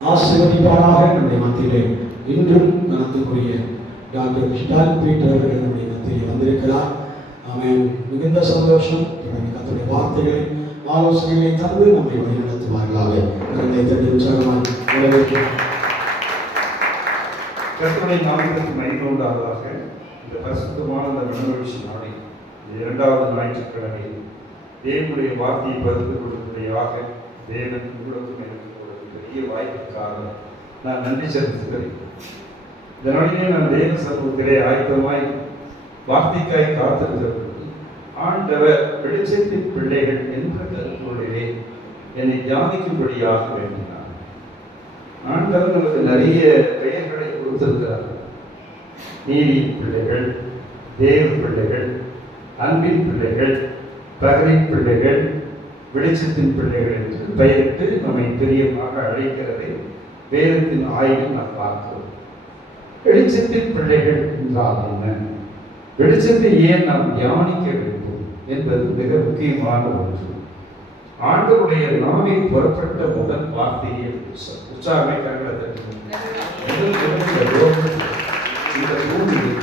ஆசீர்வதிப்பாராக. நம்முடைய மத்தியிலே இன்றும் கனத்துக்குரிய டாக்டர் ஸ்டால் பீட்டர் அவர்கள் நம்முடைய மத்தியிலே வந்திருக்கிறார். அவன் மிகுந்த சந்தோஷம். கர்த்தருடைய வார்த்தைகளை ஆலோசனைகளை தந்து நம்மை வழிநடத்துவார்களாக. கருணை தட்டி உற்சாகமாக வரவேற்கிறோம். கர்த்தருடைய நாமத்திற்கு மகிமை உண்டாவதாக. இந்த பரிசுத்தமான இந்த மனமகிழ்ச்சி நாளை இரண்டாவது ஞாயிற்றுக்கிழமை தேவனுடைய வார்த்தையை பகிர்ந்து கொள்வதற்காக தேவன் உங்களுக்கும் எனக்கு பெரிய வாய்ப்புக்காக நான் நன்றி செலுத்துகிறேன். இந்த நாளிலே நான் தேவ சமூகத்திலே ஆயத்தமாய் வார்த்தைக்காய் காத்திருக்கிறது ஆண்டவர் வெளிச்சத்தின் பிள்ளைகள் என்ற கருப்பொருளிலே என்னை தியானிக்கும்படியாக வேண்டினார். ஆண்டவர் நமக்கு நிறைய பெயர்களை கொடுத்திருக்கிறார். நீதியின் பிள்ளைகள், தேவ பிள்ளைகள், அன்பின் பிள்ளைகள், பகலின் பிள்ளைகள், வெளிச்சத்தின் பிள்ளைகள் என்று பெயரிட்டு நம்மை பிரியமாக அழைக்கிறதை வேதத்தின் ஆய்வில் நாம் பார்க்கிறோம். வெளிச்சத்தின் பிள்ளைகள் என்றால் என்ன? வெளிச்சத்தை ஏன் நாம் தியானிக்க வேண்டும் என்பது மிக முக்கியமான ஒன்று. ஆண்டவருடைய நாவில் புறப்பட்ட முதல் வார்த்தையை உற்சாகமே கரங்களை இந்த பூமியில்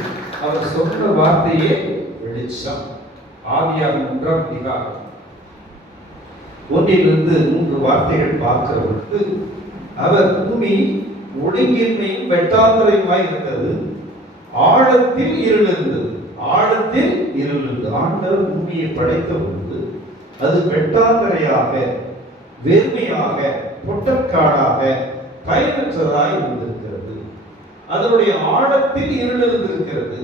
அவர் சொன்ன வார்த்தையே வெளிச்சம். ஆதியாகமம் 1ஆம் அதிகாரம் 1 3 வார்த்தைகள் பார்க்கிற பொழுது அவர் பூமி ஒழுங்கின்மையும் வெட்டாந்தரையுமாய் இருந்தது, ஆழத்தில் இருள் இருந்தது. ஆழத்தில் இருள் இருந்தது. ஆண்டவர் பூமியை படைத்த பொழுது அது வெட்டாந்தரையாக, வெறுமையாக, பொட்டற்காடாக, பயனற்றதாய் இருந்திருக்கிறது. அதனுடைய ஆழத்தில் இருள் இருந்திருக்கிறது.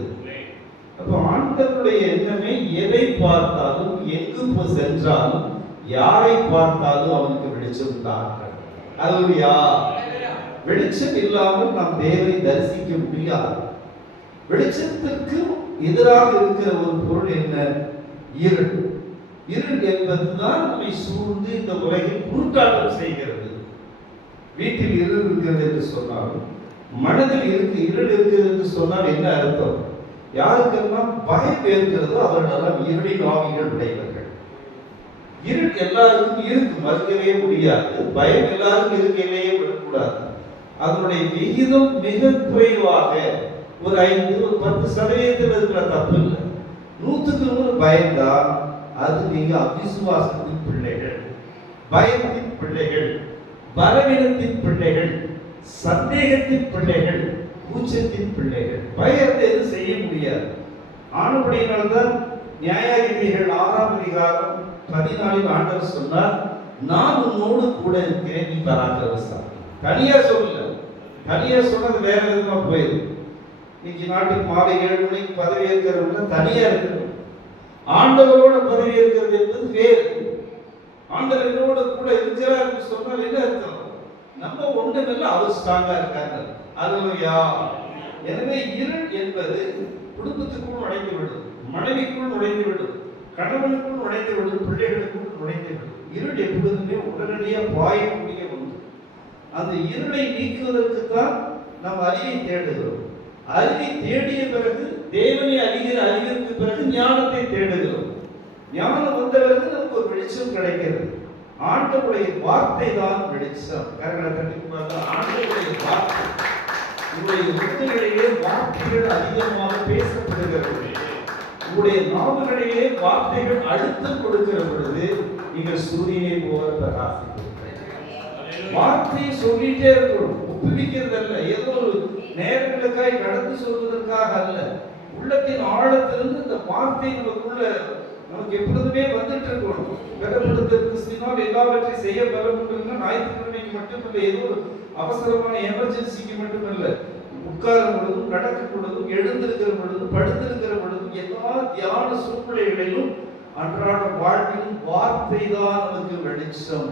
அப்போ ஆண்டவருடைய எண்ணமே எதை பார்த்தாலும், எங்கு சென்றாலும், யாரை பார்த்தாலும் அவனுக்கு வெளிச்சம் தான். அல்லேலூயா. வெளிச்சம் இல்லாமல் நாம் தேவனை தரிசிக்க முடியாது. வெளிச்சத்திற்கு எதிராக இருக்கிற ஒரு பொருள் என்ன? இருள். இருள் என்பதுதான் நம்மை சூழ்ந்து இந்த உலகில் குருட்டாட்டம் செய்கிறது. வீட்டில் இருள் இருக்கிறது என்று சொன்னாலும், மனதில் இருள் இருக்கிறது என்று சொன்னால் என்ன அர்த்தம்? யாருக்கெல்லாம் பயம் இருக்கிறதோ அவர்களெல்லாம் இருளின் ஆவிகள் உடையவர்கள். இருள் எல்லாருக்கும் இருக்கு, மறுக்கவே முடியாது. பயம் எல்லாருக்கும் இருக்கையிலேயே விடக்கூடாது. அதனுடைய விகிதம் மிக குறைவாக ஒரு 5 ஒரு 10% இருக்கிற தப்பு இல்லை. 100க்கு 100 பயம்தான். அது நீங்க அவிசுவாசத்தின் பிள்ளைகள், பயத்தின் பிள்ளைகள், பலவீனத்தின் பிள்ளைகள், சந்தேகத்தின் பிள்ளைகள், கூச்சத்தின் பிள்ளைகள். பயத்தை எதுவும் செய்ய முடியாது. ஆனபடியினால்தான் நியாயாதிபதிகள் 6ஆம் அதிகாரம் 14 ஆண்டவர் சொன்னார், நான் உன்னோடு கூட இருக்கிறேன், நீ பராக்கிரமசாலி. தனியா சொல்லல. தனியா சொன்னது வேற விதமா போயிடும். இன்னைக்கு நாட்டுக்கு மாலை 7 மணிக்கு பதவி ஏற்கிறவங்க தனியா இருக்கிறது. ஆண்டவரோட பதவி ஏற்கிறது என்பது வேறு. ஆண்டவர் என்னோட கூட இருக்கிறார் என்று சொன்னால் என்ன அர்த்தம்? நம்ம ஒன்றுமில்ல, அவர் ஸ்ட்ராங்கா இருக்காங்க. அல்லேலூயா. எனவே இருள் என்பது குடும்பத்துக்குள் நுழைந்து விடும், மனைவிக்குள் நுழைந்து விடும், கணவனுக்குள் நுழைந்து விடும், பிள்ளைகளுக்குள் நுழைந்து விடும். இருள் எப்பொழுதுமே உடனடியாக பாயக்கூடிய ஒன்று. அந்த இருளை நீக்குவதற்கு தான் நாம் அறிவை தேடுகிறோம். அறிவை தேடிய பிறகு, தேவனை அறிகிற அறிவிற்கு பிறகு ஞானத்தை தேடுகிறோம். ஞானம் வந்த பிறகு நமக்கு ஒரு வெளிச்சம் கிடைக்கிறது. ஆண்டவருடைய வார்த்தை தான் வெளிச்சம். கரங்களை தட்டி பார்த்தா ஆண்டவருடைய வார்த்தை. உங்களுடைய முகங்களிலே வார்த்தைகள் அதிகமாக பேசப்படுகிறது. உங்களுடைய நாவுகளிலே வார்த்தைகள் அழுத்தம் கொடுக்கிற பொழுது நீங்கள் சூரியனை போல பிரகாசிக்கிறீர்கள். வார்த்தையை சொல்லிட்டே இருக்கணும், ஒப்புவிக்கிறது அல்ல, ஏதோ ஒரு நேரங்களுக்காய் கடந்து சொல்வதற்காக அல்ல. உள்ளத்தின் ஆழத்திலிருந்து இந்த வார்த்தை நமக்கு எப்பொழுதுமே வந்துட்டு இருக்கணும். பலப்படுத்த கிறிஸ்துவினால் எல்லாவற்றையும் செய்ய பலப்படுங்க. ஞாயிற்றுக்கிழமைக்கு மட்டுமல்ல, ஏதோ ஒரு அவசரமான எமர்ஜென்சிக்கு மட்டுமல்ல, உட்காரும் பொழுதும், நடக்கும் பொழுதும், எழுந்திருக்கிற பொழுதும், படுத்திருக்கிற பொழுதும், எல்லா தியான சூழ்நிலைகளிலும் அன்றாட வாழ்விலும் வார்த்தை தான் நமக்கு வெளிச்சம்.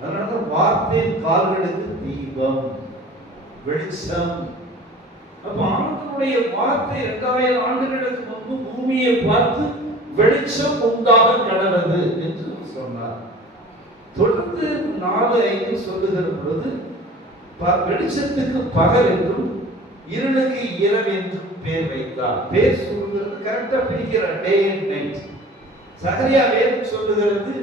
அதனால வார்த்தையின் கால்களுக்கு தீபம், வெளிச்சம். அப்ப ஆண்டவருடைய வார்த்தை 2000 ஆண்டுகளுக்கு முன்பு பூமியை பார்த்து வெளிச்சம் உண்டாக கடவுது என்று சொன்னார். தொடர்ந்து 4:5 சொல்லுகிற பொழுது வெளிச்சத்துக்கு பகல் என்றும் இருளுக்கு இரவு என்றும் பேர் வைத்தார். பேர் சொல்லுகிறது கரெக்டா பிரிக்கிற டே அண்ட் நைட். சகரியா வேதம் சொல்லுகிறது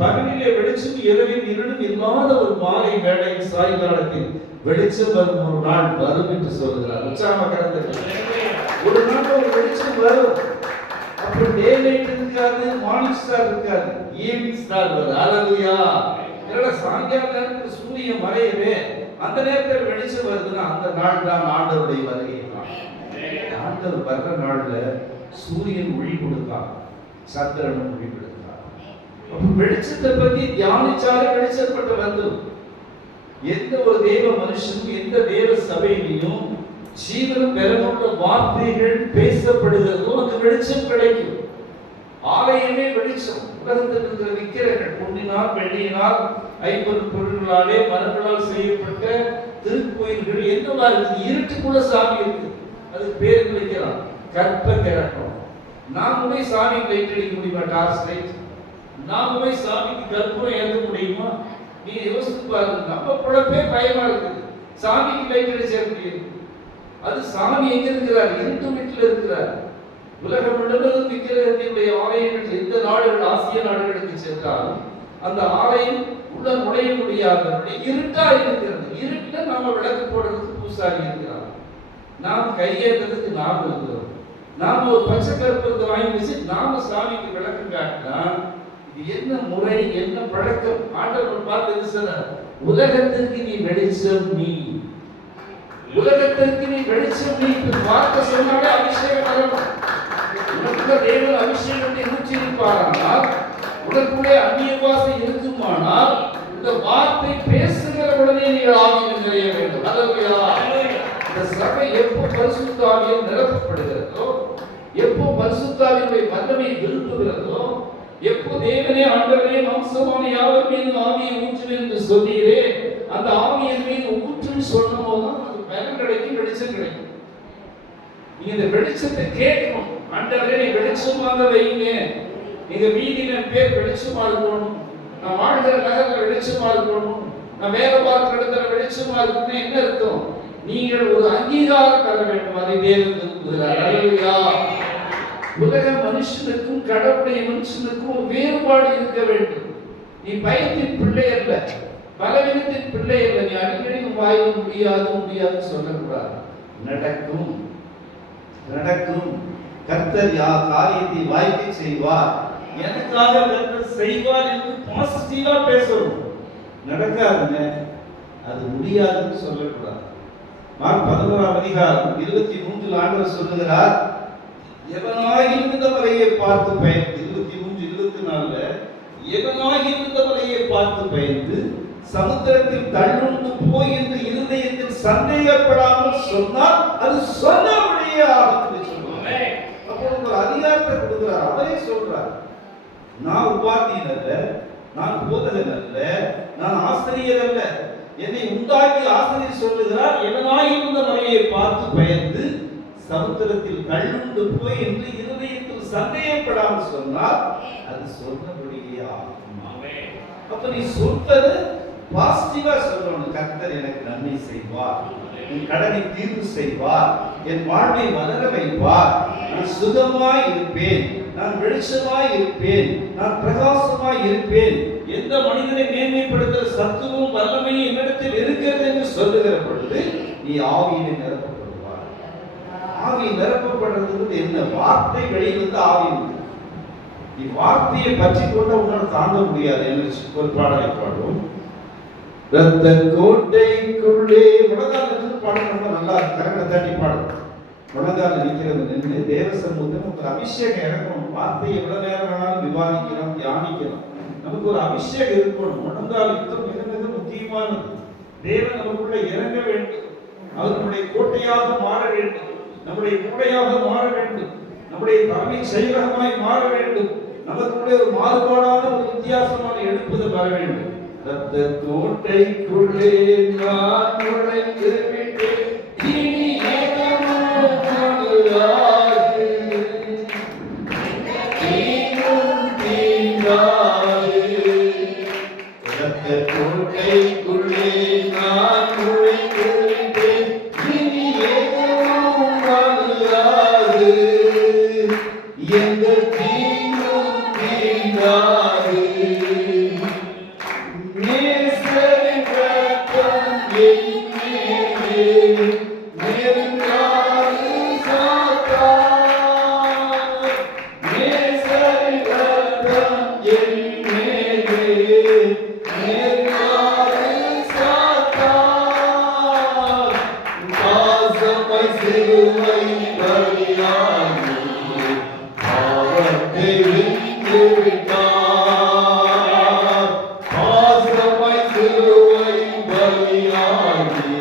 பகலிலே வெளிச்சம் இரவில் இருளும் இல்லாத ஒரு மாலை வேளை சாயங்காலத்தில் வெளிச்சம் வரும் ஒரு நாள் வரும் என்று சொல்கிறார். உற்சாகமாக கருத்து ஒரு நாள் ஒரு வெளிச்சம் வரும். அப்புறம் டே லைட் இருக்காது, மார்னிங் ஸ்டார் இருக்காது, ஈவினிங் ஸ்டார் வரும். ஹalleluya. என்னடா சாயங்கால நேரத்துல சூரியன் மறையவே அந்த நேரத்தில் வெளிச்சம் வருதுன்னா அந்த நாள் தான் ஆண்டவருடைய வருகை. ஆண்டவர் வர்ற நாள்ல சூரியன் ஒளி கொடுத்தார், சந்திரனும் ஒளி கொடுத்தார். அப்ப வெளிச்சத்தை பத்தி தியானிச்சாலே வெளிச்சப்பட்டு வந்துடும். எந்த ஒரு தேவ மனுஷனும் எந்த தேவ சபையிலையும் ஜீவனும் பெறமுள்ள வார்த்தைகள் பேசப்படுகிறதோ அந்த வெளிச்சம் கிடைக்கும். ஆலயமே வெளிச்சம். உலகத்தில் இருக்கிற விக்கிரங்கள் பொன்னினால் வெள்ளியினால் ஐம்பது பொருள்களாலே மரங்களால் செய்யப்பட்ட திருக்கோயில்கள் என்னவா இருக்குது? இருட்டுக்குள்ள சாமி இருக்கு. அது பேர் வைக்கலாம் கற்ப கிரகம். நாம போய் சாமிக்கு லைட் அடிக்க முடியுமா? Torch light. நாம போய் சாமிக்கு கற்பூரம் ஏற்ற முடியுமா? நீங்க யோசித்து பாருங்க. நம்ம பொழப்பே பயமா இருக்குது. சாமிக்கு லைட் அடிச்ச முடியும். அது சாமி எங்க இருக்கிறார்? இருட்டு வீட்டில் இருக்கிறார். உலகம் முழுவதும் விக்கிரகத்தினுடைய ஆலயங்கள் எந்த நாடுகள் ஆசிய நாடுகளுக்கு சென்றாலும் அந்த ஆலயம் உள்ள நுழைய முடியாத இருட்டா இருக்கிறது. இருட்டுல நாம விளக்கு போடுறதுக்கு பூசாரி இருக்கிறார். நாம் கையேற்றதுக்கு நாம் இருக்கிறோம். நாம் ஒரு பச்சை கற்பூரத்தை வாங்கி வச்சு நாம சாமிக்கு விளக்கு காட்டினா இது என்ன முறை, என்ன பழக்கம்? ஆண்டவர் பார்த்து என்ன சொன்னார்? உலகத்திற்கு நீ வெளிச்சம், நீ உலகத்திற்கு நீ வெளிச்சம், நீ வார்த்தை சொன்னாலே அபிஷேகம் வரணும். உனக்குள்ள தேவன் அபிஷேகத்தை ஊற்றியிருப்பாரானால், உனக்குள்ளே அந்நிய பாஷை இருக்குமானால் இந்த வார்த்தை பேசுகிற உடனே நீங்கள் ஆவியில் நிறைய வேண்டும். ஹல்லேலூயா. இந்த சபை எப்போ பரிசுத்த ஆவியால் நிரப்பப்படுகிறதோ, எப்போ பரிசுத்த ஆவியினுடைய வல்லமையை விரும்புகிறதோ, எப்போ தேவனே ஆண்டவரே மாம்சமான யாவர் மீது ஆவியை ஊற்றுவேன் என்று சொன்னீரே, அந்த ஆவியின் மீது ஊற்றுன்னு சொன்ன போதுதான் அது பலன் கிடைக்கும், வெளிச்சம் கிடைக்கும். நீங்க இந்த வெளிச்சத்தை கேட்கணும். ஆண்டவரே நீ வெளிச்சமாக வைங்க. எங்க வீதியில பேர் வெளிச்சமா இருக்கணும். நான் வாழ்கிற நகர்ல வெளிச்சமா இருக்கணும். நான் வேலை பார்க்கிற இடத்துல வெளிச்சமா இருக்கணும். என்ன அர்த்தம்? நீங்கள் ஒரு அங்கீகாரம் பெற வேண்டும். அதை தேவன் விரும்புகிறார். ஹல்லேலூயா. உலக மனுஷனுக்கும் கடவுளுடைய மனுஷனுக்கும் ஒரு வேறுபாடு இருக்க வேண்டும். நீ பயத்தின் பிள்ளை அல்ல, பலவீனத்தின் பிள்ளை அல்ல. நீ அடிக்கடி வாயில முடியாதுன்னு சொல்லக்கூடாது. நடக்கும் நடக்கும். கர்த்தர் காரியத்தை வாய்ப்பை செய்வார், எனக்காக கர்த்தர் செய்வார் என்று பாசிட்டிவா பேசணும். நடக்காதுங்க, அது முடியாதுன்னு சொல்லக்கூடாது. மார்க் 11ஆம் அதிகாரம் 23 ஆண்டவர் சொல்லுகிறார், எவனாகிலும் இந்த மலையை பார்த்து பயந்து, 23-24 எவனாகிலும் இந்த மலையை பார்த்து பயந்து சமுத்திரத்தில் தள்ளுண்டு போய் என்று இருதயத்தில் சந்தேகப்படாமல் சொன்னால் அது சொன்னபடியே ஆகும். அப்போ ஒரு அதிகாரத்தை கொடுக்கிறார். அவரே சொல்றார், நான் உபாத்தியன் அல்ல, நான் போதகன் அல்ல, நான் ஆசிரியர் அல்ல, என்னை உண்டாக்கி ஆசிரியர் சொல்லுகிறார், எவனாகிலும் இந்த மலையை பார்த்து பயந்து சமுத்திரத்தில் தள்ளுண்டு போய் என்று இருதயத்தில் சந்தேகப்படாமல் சொன்னால் அது சொன்னபடியே ஆகும். அப்ப நீ சொல்றது பாசிட்டிவா சொல்லணும். கர்த்தர் எனக்கு நன்மை செய்வார், என் கடனை தீர்வு செய்வார், என் வாழ்வை வளர வைப்பார், நான் சுகமாய் இருப்பேன், நான் வெளிச்சமாய் இருப்பேன், நான் பிரகாசமாய் இருப்பேன், எந்த மனிதனை மேன்மைப்படுத்துகிற சத்துவம் வல்லமையும் என்னிடத்தில் இருக்கிறது என்று சொல்லுகிற பொழுது நீ ஆவியிலே நிரப்பப்படுவார். ஆவி நிரப்பப்படுறது என்ன? வார்த்தை வெளியிலிருந்து ஆவி. நீ வார்த்தையை பற்றி கொண்ட உன்னால் தாங்க முடியாது. என்று ஒரு பாடலை பாடுவோம். ரத்த கோட்டைக்குள்ளே முழங்கால் நின்று பாடம் ரொம்ப நல்லா இருக்கு. கரங்களை தட்டி பாடும். முழங்கால் நிற்கிறது நின்று தேவ சமூகத்தில் ஒரு அபிஷேகம் இறக்கணும். வார்த்தையை எவ்வளவு நேரம் வேணாலும் விவாதிக்கலாம், தியானிக்கலாம். நமக்கு ஒரு அபிஷேகம் இருக்கணும். முழங்கால் யுத்தம் மிக மிக முக்கியமானது. தேவன் நமக்குள்ள இறங்க வேண்டும். அவர் நம்முடைய கோட்டையாக மாற வேண்டும், நம்முடைய மூளையாக மாற வேண்டும், நம்முடைய தலைமை செயலகமாய் மாற வேண்டும். நமக்குள்ளே ஒரு மாறுபாடான ஒரு வித்தியாசமான எழுப்புதல் வர வேண்டும். ரத்த கோட்டைக்குள்ளே நான் நுழைந்து விட்டேன், இனி எதுவும் மனதாது, தீங்கும் தீண்டாது. ரத்த கோட்டைக்குள்ளே நான் நுழைந்து விட்டேன், இனி எதுவும் மனதாது, எந்த தீங்கும் தீண்டாது. நெருங்காது சாத்தான். நேசரின் ரத்தம் என் மேலே நெருங்காது சாத்தான். பாசமாய் சிலுவை பலியாகி பாவத்தை வென்று விட்டார். பாசமாய் சிலுவை பலியாகி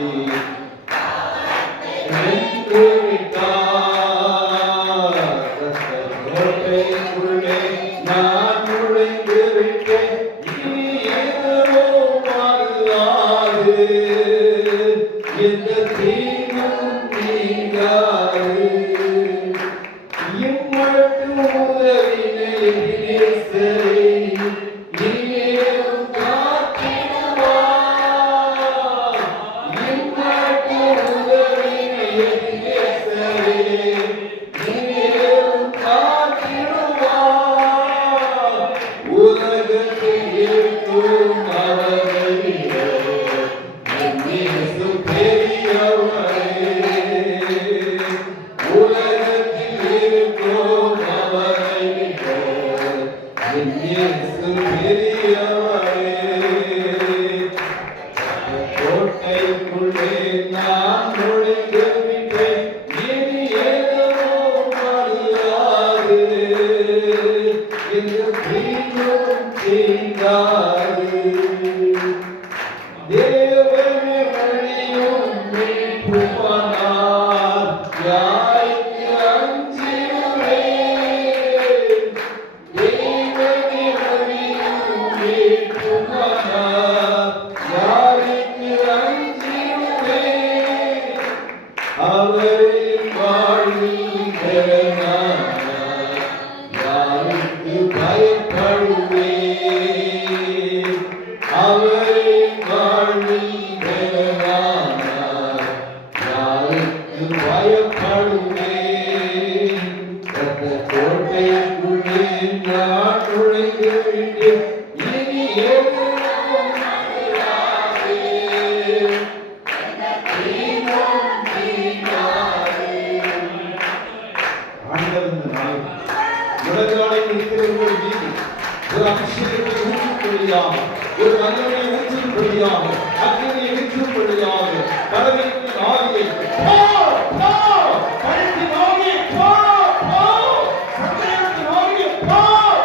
வென்று விட்டார். கோட்டைக்குள்ளே நான் நுழைந்து விட்டேன். இனி எதுவும் அல்லாது எந்த தீங்கும் நீங்காது. இம்மட்டும் உதவினை நேசரை இனிமேலும் காத்திடுவார். இம்மட்டும் உதவினை நேசரை இனிமேலும் காத்திடுவார். உலகத்தில் இருக்கும் அவரை விட என் இயேசு பெரியவரே. உலகத்தில் இருக்கும் அவரை விட என் இயேசு பெரியவரே. கோட்டைக்குள்ளே நான் நுழைந்து விட்டேன். இனி எதுவும் அல்லாது எந்த தீங்கும் தீங்காது. தேவனே வழியும் மீட்புமானார். யாருக்கு அஞ்சிடுவேன்? தேவனே வழியும் மீட்புமானார். யாருக்கு அஞ்சிடுவேன்? அவரின் வாழ்வில் பெறனானார். யாருக்கு பயப்படுவேன்? அவரின் வாழ்வில் பெறனானார். யாருக்கு பயப்படுவேன்? அந்த கோட்டைக்குள்ளே நான் நுழைந்து விட்டேன். இனி எதுவும் அல்லாது தீங்கும் தீங்காது. ஆண்டவர் இந்த நாளில் உலகாலை இருக்கிறவர்கள் மீது ஒரு அபிஷேகத்தை ஊற்றும்படியாக, ஒரு வல்லமையை ஊற்றும்படியாக, அக்கினியை ஊற்றும்படியாக, பலவீனத்தின் ஆவியை போ, போ, கழுத்தின் ஆவியை போ, போ, சந்தேகத்தின் ஆவியை போ,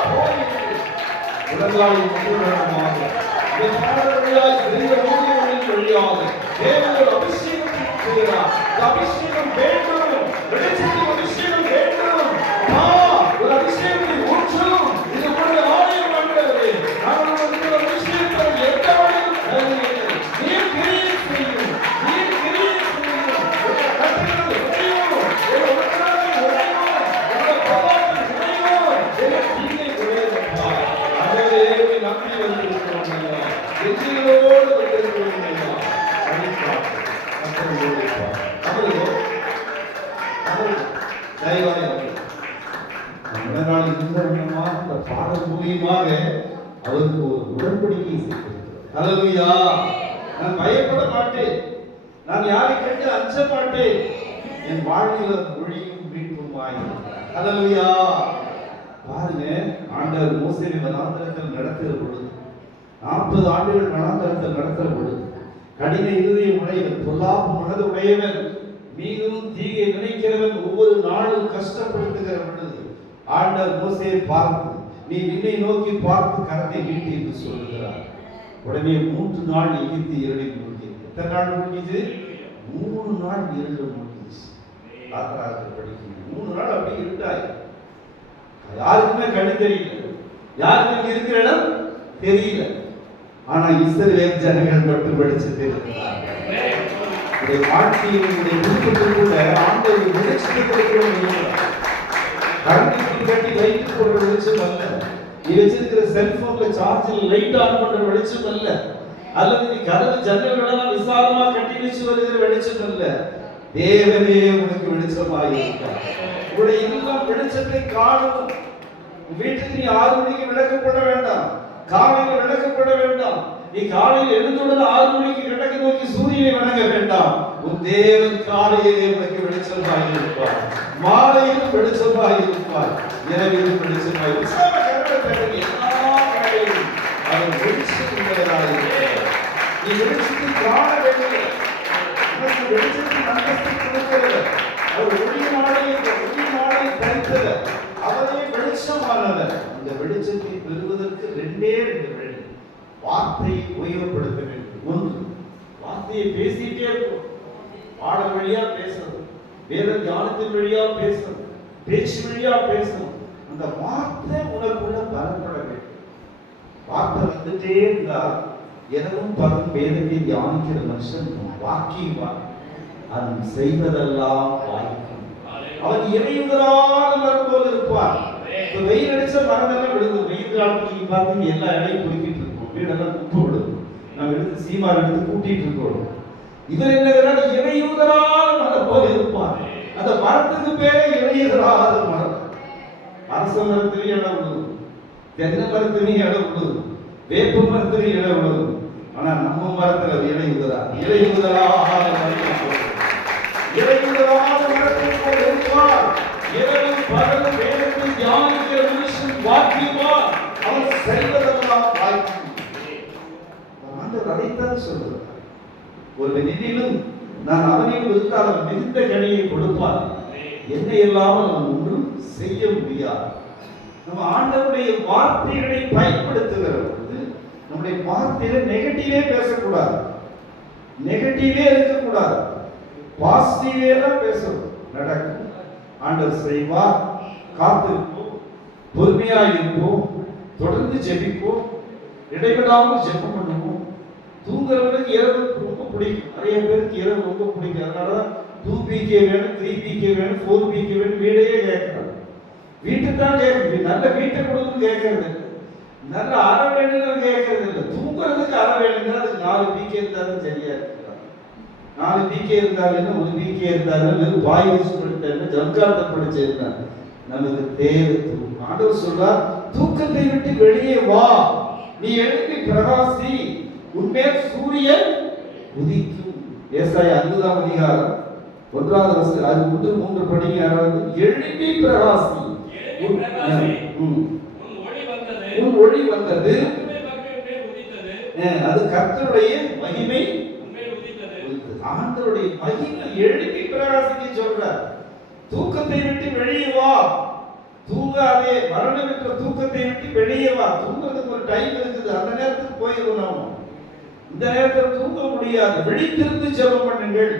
போ என்று உலகாலை ஊற்றும்படியாக, இந்த பாடல்களாய் பெரிய ஊழியர்களின் வழியாக தேவன் ஒரு அபிஷேகத்தை செய்கிறார். இந்த அபிஷேகம் வேண்டும், வெளிச்சத்தின் அபிஷேகம் வேண்டும். ஒரு அபிஷேகத்தை ஊற்றும். இது உடைய ஆலயம் ஆண்டவரே. நான் உங்களுக்கு ஒரு அபிஷேகத்தை எந்த வழியிலும் தருகிறேன். நீர் கிரியை செய்யும், நீர் கிரியை செய்யும். உடைய கட்டளை உடையும், உடைய உடனாக உடையும், உடைய பவாத்தை உடையும். உடைய தீங்கை உடையதப்பா. ஆண்டவரே, உம்மை நம்பி வந்திருக்கிறோம் ஐயா. எச்சிலோடு வந்திருக்கிறோம் ஐயா. அழைப்பார் கர்த்தரோடு இருப்பார். அவர்களோ தயவாய் அவர்கள் முன்னாள் இந்த விதமாக இந்த பாடல் மூலியமாக அவருக்கு ஒரு உடன்படிக்கை செய்திருக்கிறார். ஹல்லேலூயா. நான் பயப்பட மாட்டேன், நான் யாரை கண்டு அஞ்ச மாட்டேன், என் வாழ்வில் மொழியும் மீட்புமாய். ஹல்லேலூயா. பாருங்க, ஆண்டவர் மோசேயை வனாந்தரத்தில் நடத்துகிற பொழுது 40 ஆண்டுகள் வனாந்தரத்தில் நடத்துகிற பொழுது கடின இருதயம் உடையவன், பொல்லாப்பு மனது உடையவன், மிகவும் தீயை நினைக்கிறவன், ஒவ்வொரு நாளும் கஷ்டப்படுத்துகிற பொழுது ஆண்டவர் மோசேயை பார்த்து, நீ விண்ணை நோக்கி பார்த்து கரத்தை நீட்டி என்று சொல்லுகிறார். உடனே 3 நாள் எகிப்து இருளில் மூழ்கியது. எத்தனை நாள் மூழ்கியது? 3 நாள் இருளில் மூழ்கிச்சு. படிக்கணும் 3 நாள் அப்படி இருட்டாய். யாருக்குமே கண்ணு தெரியல, யாருக்கும் இருக்கிற இடம் தெரியல. ஆனா இஸ்ரவேல் ஜனங்கள் மட்டும் வெளிச்சத்தை இருக்கிறார்கள். வாழ்க்கையில் விருப்பத்தில் கூட ஆண்டவர் வெளிச்சத்தை கொடுக்கிறோம். கரண்ட் கட்டி லைட் போடுற வெளிச்சம் அல்ல, நீ வச்சிருக்கிற செல்போன்ல சார்ஜில் லைட் ஆன் பண்ற வெளிச்சம் அல்ல, அல்லது நீ கதவு ஜன்னல்களெல்லாம் விசாலமா கட்டி வச்சு வருகிற வெளிச்சம் அல்ல. தேவனே உனக்கு வெளிச்சமாக இருக்கிறார். உங்களுடைய இல்லம் வெளிச்சத்தை காணும். வீட்டுக்கு நீ 6 மணிக்கு விளக்கப்பட வேண்டாம், காலையில் விளக்கப்பட வேண்டாம். நீ காலையில் எழுந்தவுடன் 6 மணிக்கு கிழக்கு நோக்கி சூரியனை வணங்க வேண்டாம். உன் தேவன் காலையிலே உனக்கு வெளிச்சமாய் இருப்பார், மாலையில் வெளிச்சமாய் இருப்பார், இரவில் வெளிச்சமாய் அவர் வெளிச்சம் உள்ளவராய் இருக்கிறார். நீ வெளிச்சத்தை காண வேண்டும். உனக்கு வெளிச்சத்தின் அந்தஸ்தை கொடுக்கிறவர். அவர் ஒளி மாலை தரித்தவர். அவரே வெளிச்சமானவர். இந்த வெளிச்சத்தை பெறுவதற்கு ரெண்டே வழி. வார்த்தையை உபயோகப்படுத்த வேண்டும். ஒன்று, வார்த்தையை பேசிட்டே இருக்கும். பாடல் வழியா பேசணும், வேத ஞானத்தின் வழியா பேசணும், பேச்சு வழியா பேசணும். அந்த வார்த்தை உனக்குள்ள பலப்பட வேண்டும். வார்த்தை வந்துட்டே இருந்தா எனவும் பலரும் வேதத்தை தியானிக்கிற மனுஷன் வாக்கியவான். அவன் செய்வதெல்லாம் வாய்க்கும். அவன் இறையுதலான மரம் போல இருப்பான். இப்ப வெயில் அடிச்ச மரம் எல்லாம் விழுது. வெயில் காலத்துல நீங்க பார்த்து எல்லா இடையும் குறுக்கிட்டு இருக்கோம், வீடெல்லாம் குப்பை விடுது. நம்ம எடுத்து சீமார் எடுத்து கூட்டிட்டு இருக்கோம். இவர் என்ன இறையுதலான மரம் போல இருப்பான். அந்த மரத்துக்கு பேரே இறையுதலாத மரம். அரச மரத்திலேயே இடம் விழுது, தென்னை மரத்திலேயே இடம் விழுது, வேப்ப மரத்திலேயே இடம் விழுது. ஆனா நம்ம மரத்துல இறையுதலாத இரவும் பகலும் வேதத்தை தியானிக்கிற மனுஷன் பாக்கியவான். அவன் செய்வதெல்லாம் வாய்க்கும். அதைத்தான் சொல்றார். ஒரு நிதியிலும் நான் அவனையும் இருந்தால் அவன் மிகுந்த கனியை கொடுப்பான். என்னை இல்லாமல் அவன் ஒன்றும் செய்ய முடியாது. நம்ம ஆண்டவருடைய வார்த்தைகளை பயன்படுத்துகிற பொழுது நம்முடைய வார்த்தையில நெகட்டிவே பேசக்கூடாது, நெகட்டிவே இருக்கக்கூடாது, பாசிட்டிவே தான் பேசணும். நடக்கும், ஆண்டவர் செய்வார், காத்திருப்போம், பொறுமையா இருப்போம், தொடர்ந்து ஜெபிப்போம், இடைவிடாமல் ஜெபம் பண்ணுவோம். தூங்குறவங்களுக்கு இரவு ரொம்ப பிடிக்கும். நிறைய பேருக்கு இரவு ரொம்ப பிடிக்கும். அதனாலதான் 2BK வேணும், 3BK வேணும், 4BK வேணும், வீடையே கேட்கறாங்க. வீட்டுக்கு தான் கேட்குது. நல்ல வீட்டை கொடுக்கணும் கேட்கறது இல்லை, நல்ல அறை வேணும்னு கேட்கறது இல்லை. தூங்குறதுக்கு அறை வேணுங்க. அதுக்கு 4BK இருந்தாலும் சரியா இருக்கிறாங்க. 4BK இருந்தாலும் 1BK இருந்தாலும் வாய் வச்சு படித்தாங்க, ஜம்காரத்தை படிச்சிருந்தாங்க. நமக்கு தேவை தூக்கம். ஆண்டவர் சொல்றார், தூக்கத்தை விட்டு வெளியே வா, நீ எழுப்பி பிரகாசி, உன்மேல் சூரியன் உதிக்கும். ஏசாயா 60ஆம் அதிகாரம் 1வது வசனம். அது 3 படிங்க. எழுப்பி பிரகாசி, உன் ஒளி வந்தது, அது கர்த்தருடைய மகிமை. ஆண்டவருடைய மகிமை எழுப்பி பிரகாசிக்க சொல்றார். தூக்கத்தை விட்டு வெளியே வா, தூங்காதே, மரணம் என்ற தூக்கத்தை விட்டு வெளியே வா. தூங்குறதுக்கு ஒரு டைம் இருக்குது, அந்த நேரத்துக்கு போயிடணும். இந்த நேரத்தில் தூங்க முடியாது. விழித்திருந்து ஜெபம் பண்ணுங்கள்,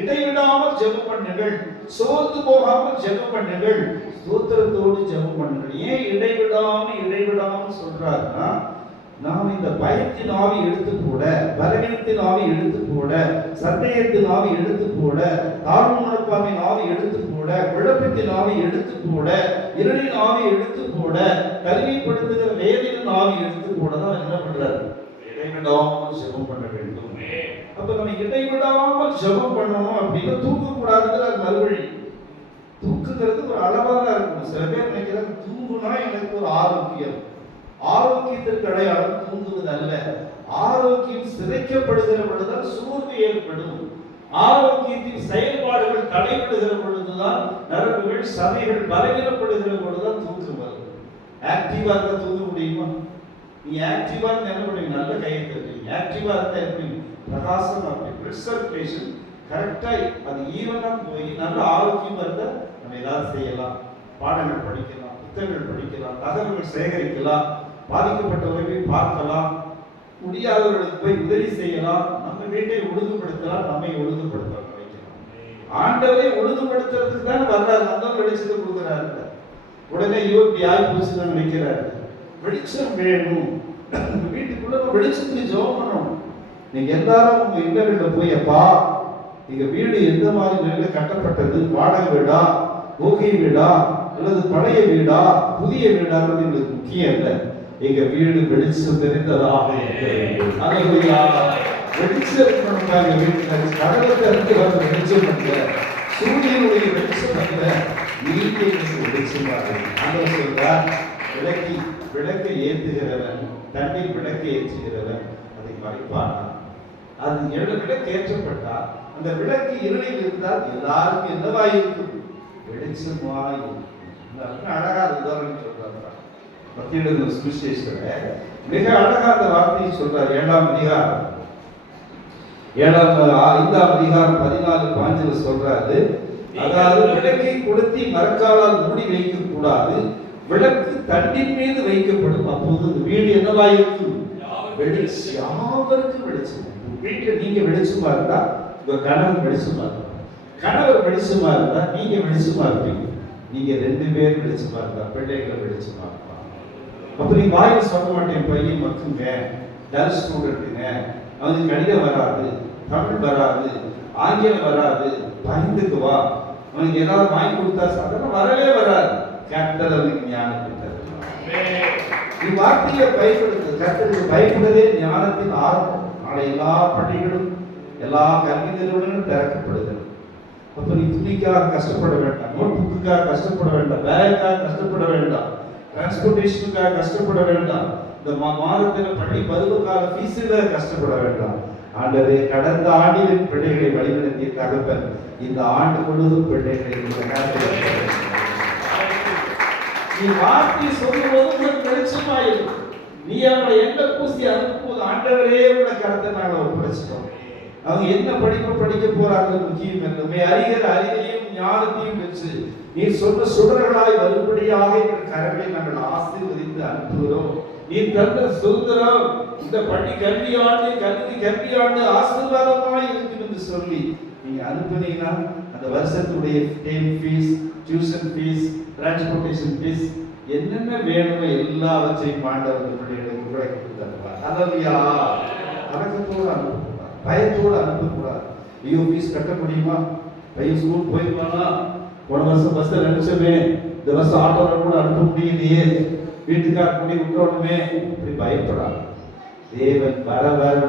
இடைவிடாமல் ஜெபம் பண்ணுங்கள், சோர்ந்து போகாமல் ஜெபம் பண்ணுங்கள், ஸ்தோத்திரத்தோடு ஜெபம் பண்ணுங்கள். ஏன் இடைவிடாமல் சொல்றாருன்னா, நாம் இந்த பயத்தின் ஆவி எடுத்து போட, பலவீனத்தின் ஆவி எடுத்து போட, சந்தேகத்தின் ஆவி எடுத்து போட, தாழ்வு மனப்பான்மையின் ஆவி எடுத்து போட, குழப்பத்தின் ஆவி எடுத்து போட, இருளின் ஆவி எடுத்து போட, கல்விப்படுத்துகிற வேதியின் ஆவி எடுத்து போட தான் என்ன பண்றாரு? இடைவிடாமல் ஜெபம் பண்ண வேண்டும். அப்ப நம்ம இடைவிடாமல் ஜெபம் பண்ணணும் அப்படின்னா தூங்க கூடாதுங்கிற நல்வழி. தூக்குங்கிறது ஒரு அளவா தான் இருக்கணும். சில பேர் நினைக்கிறாங்க தூங்குனா எனக்கு ஒரு ஆரோக்கியம். ஆரோக்கியத்திற்கு அடையாளம் தூங்குவது அல்ல. ஆரோக்கியம் சிதைக்கப்படுகிற பொழுதுதான் சோர்வு ஏற்படும். ஆரோக்கியத்தின் செயல்பாடுகள் தடைபடுகிற பொழுதுதான் நரம்புகள் சதைகள் பலவீனப்படுகிற பொழுதுதான் தூக்கம் வரும். ஆக்டிவா இருக்க தூங்க முடியுமா? நீ ஆக்டிவா என்ன பண்ணுவீங்க? நல்ல கையை தருவீங்க. ஆக்டிவா இருந்தா எப்படி? பிரகாசம் அப்படி பிளட் சர்க்குலேஷன் கரெக்டா அது ஈவனா போய் நல்ல ஆரோக்கியமா இருந்தா நம்ம ஏதாவது செய்யலாம். பாடங்கள் படிக்கலாம், புத்தகங்கள் படிக்கலாம், தகவல்கள் சேகரிக்கலாம், பாதிக்கப்பட்டவர்களை பார்க்கலாம், முடியாதவர்களுக்கு போய் உதவி செய்யலாம், நம்ம வீட்டை ஒழுங்குபடுத்தலாம், நம்மை ஒழுங்குபடுத்த வைக்கலாம். ஆண்டவரை ஒழுங்குபடுத்துறதுக்கு தான் வர்றாரு, அந்த வெளிச்சத்தை கொடுக்குறாரு. உடனே இப்படி ஆகி போச்சுன்னு நினைக்கிறாரு. வெளிச்சம் வேணும். வீட்டுக்குள்ள வெளிச்சத்துக்கு ஜெபம் பண்ணணும். நீங்க எல்லாரும் உங்க இல்லங்கள்ல போய், அப்பா எங்க வீடு எந்த மாதிரி நிலையில கட்டப்பட்டது, வாடகை வீடா, ஓகே வீடா, அல்லது பழைய வீடா, புதிய வீடாங்கிறது எங்களுக்கு முக்கியம் இல்லை. எங்க வீடு வெளிச்சம் தெரிந்ததாக வெளிச்சம் பண்ணுறாங்க. வீட்டுல கடவுளத்தை இருந்து வர வெளிச்சம் பண்ணல, சூரியனுடைய வெளிச்சம் பண்ணல, நீங்க வெளிச்சமாக சொல்றார். விளக்கை ஏற்றுகிறவன், தண்ணீர் விளக்கை ஏற்றுகிறவன் அதை மறைப்பான். அது விளக்கு ஏற்றப்பட்டால் அந்த விளக்கு இருளில் இருந்தால் எல்லாருக்கும் என்னவாயிருக்கும்? வெளிச்சமாயிருக்கும். அழகா உதாரணம் சொல்றாரு மத்திய சுவிசேஷத்துல. மிக அழகா அந்த வார்த்தையை சொல்றார். 7ஆம் அதிகாரம் 5ஆம் அதிகாரம் 14-15 சொல்றாரு. அதாவது விளக்கை கொளுத்தி மரக்காலால் மூடி வைக்க கூடாது, விளக்கு தண்டின் மீது வைக்கப்படும், அப்போது இந்த வீடு என்னவாயிருக்கும்? வெளிச்சம். யாவருக்கும் வெளிச்சம். வீட்டுல நீங்க வெளிச்சமா இருந்தா உங்க கணவர் வெளிச்சமா இருப்பார், கணவர் வெளிச்சமா இருந்தா நீங்க வெளிச்சமா இருப்பீங்க, நீங்க 2 பேர் வெளிச்சமா இருந்தா பிள்ளைகள் வெளிச்சமா இருப்பாங்க. அப்ப நீ வாயில சொல்ல மாட்டேன் பையன் மட்டுங்க டல் ஸ்டூடெண்ட்டுங்க, அவனுக்கு கணிதம் வராது, தமிழ் வராது, ஆங்கிலம் வராது, பயந்துக்கு வா, அவனுக்கு ஏதாவது வாங்கி கொடுத்தா சாதாரண வரவே வராது, கர்த்தர் அவனுக்கு ஞானத்தை தருவார். நீ வார்த்தையை பயன்படுத்து. கர்த்தருக்கு பயப்படுவதே ஞானத்தின் ஆரம்பம். நாளை எல்லா பள்ளிகளும் எல்லா கல்வி நிறுவனங்களும் திறக்கப்படுகிறது. அப்ப நீ துணிக்காக கஷ்டப்பட வேண்டாம், நோட் புக்குக்காக கஷ்டப்பட வேண்டாம், பேக்குக்காக கஷ்டப்பட வேண்டாம், டிரான்ஸ்போர்டேஷனுக்காக கஷ்டப்பட வேண்டாம், இந்த மாதத்தில் பள்ளி பருவகால ஃபீஸுக்காக கஷ்டப்பட வேண்டாம். ஆண்டவரே, கடந்த ஆண்டின் பிள்ளைகளை வழிநடத்திய தகப்பன் இந்த ஆண்டு முழுவதும் பிள்ளைகளை நீ வார்த்தை சொல்லும்போது உனக்கு வெளிச்சமாயிடும். நீ அவனை என்ன பூசி அனுப்பும்போது ஆண்டவரே உனக்கு கருத்தை நாங்கள் ஒப்படைச்சிட்டோம். அவங்க என்ன படிப்பு படிக்க போறாங்க முக்கியம் என்றுமே அறிகிற அறிவையும் ஞானத்தையும் பெற்று நீ சொன்ன சுடர்களாய் வரும்படியாக எங்கள் கரங்களை நாங்கள் ஆசீர்வதித்து அனுப்புகிறோம். நீ தந்த சுதந்திரம் இந்த பள்ளி கல்வியாண்டு ஆசீர்வாதமாய் இருக்கும் என்று சொல்லி நீங்க அனுப்புனீங்கன்னா அந்த வருஷத்துடைய term fees, tuition fees, transportation fees என்னென்ன வேணுமோ எல்லாவற்றையும் ஆண்டவர் பிள்ளைகளுக்கு கொடுத்து தருவார். அல்லேலூயா. அடக்கத்தோடு அனுப்பக்கூடாது, பயத்தோடு அனுப்பக்கூடாது. ஐயோ ஃபீஸ் கட்ட முடியுமா, பையன் ஸ்கூல் போயிருவானா, போன வருஷம் பஸ்ஸில் நினைச்சோமே, இந்த வருஷம் ஆட்டோவில் கூட அனுப்ப முடியலையே, வீட்டுக்கார கூடி விட்டுறோமே, இப்படி பயப்படாது. தேவன் வர வர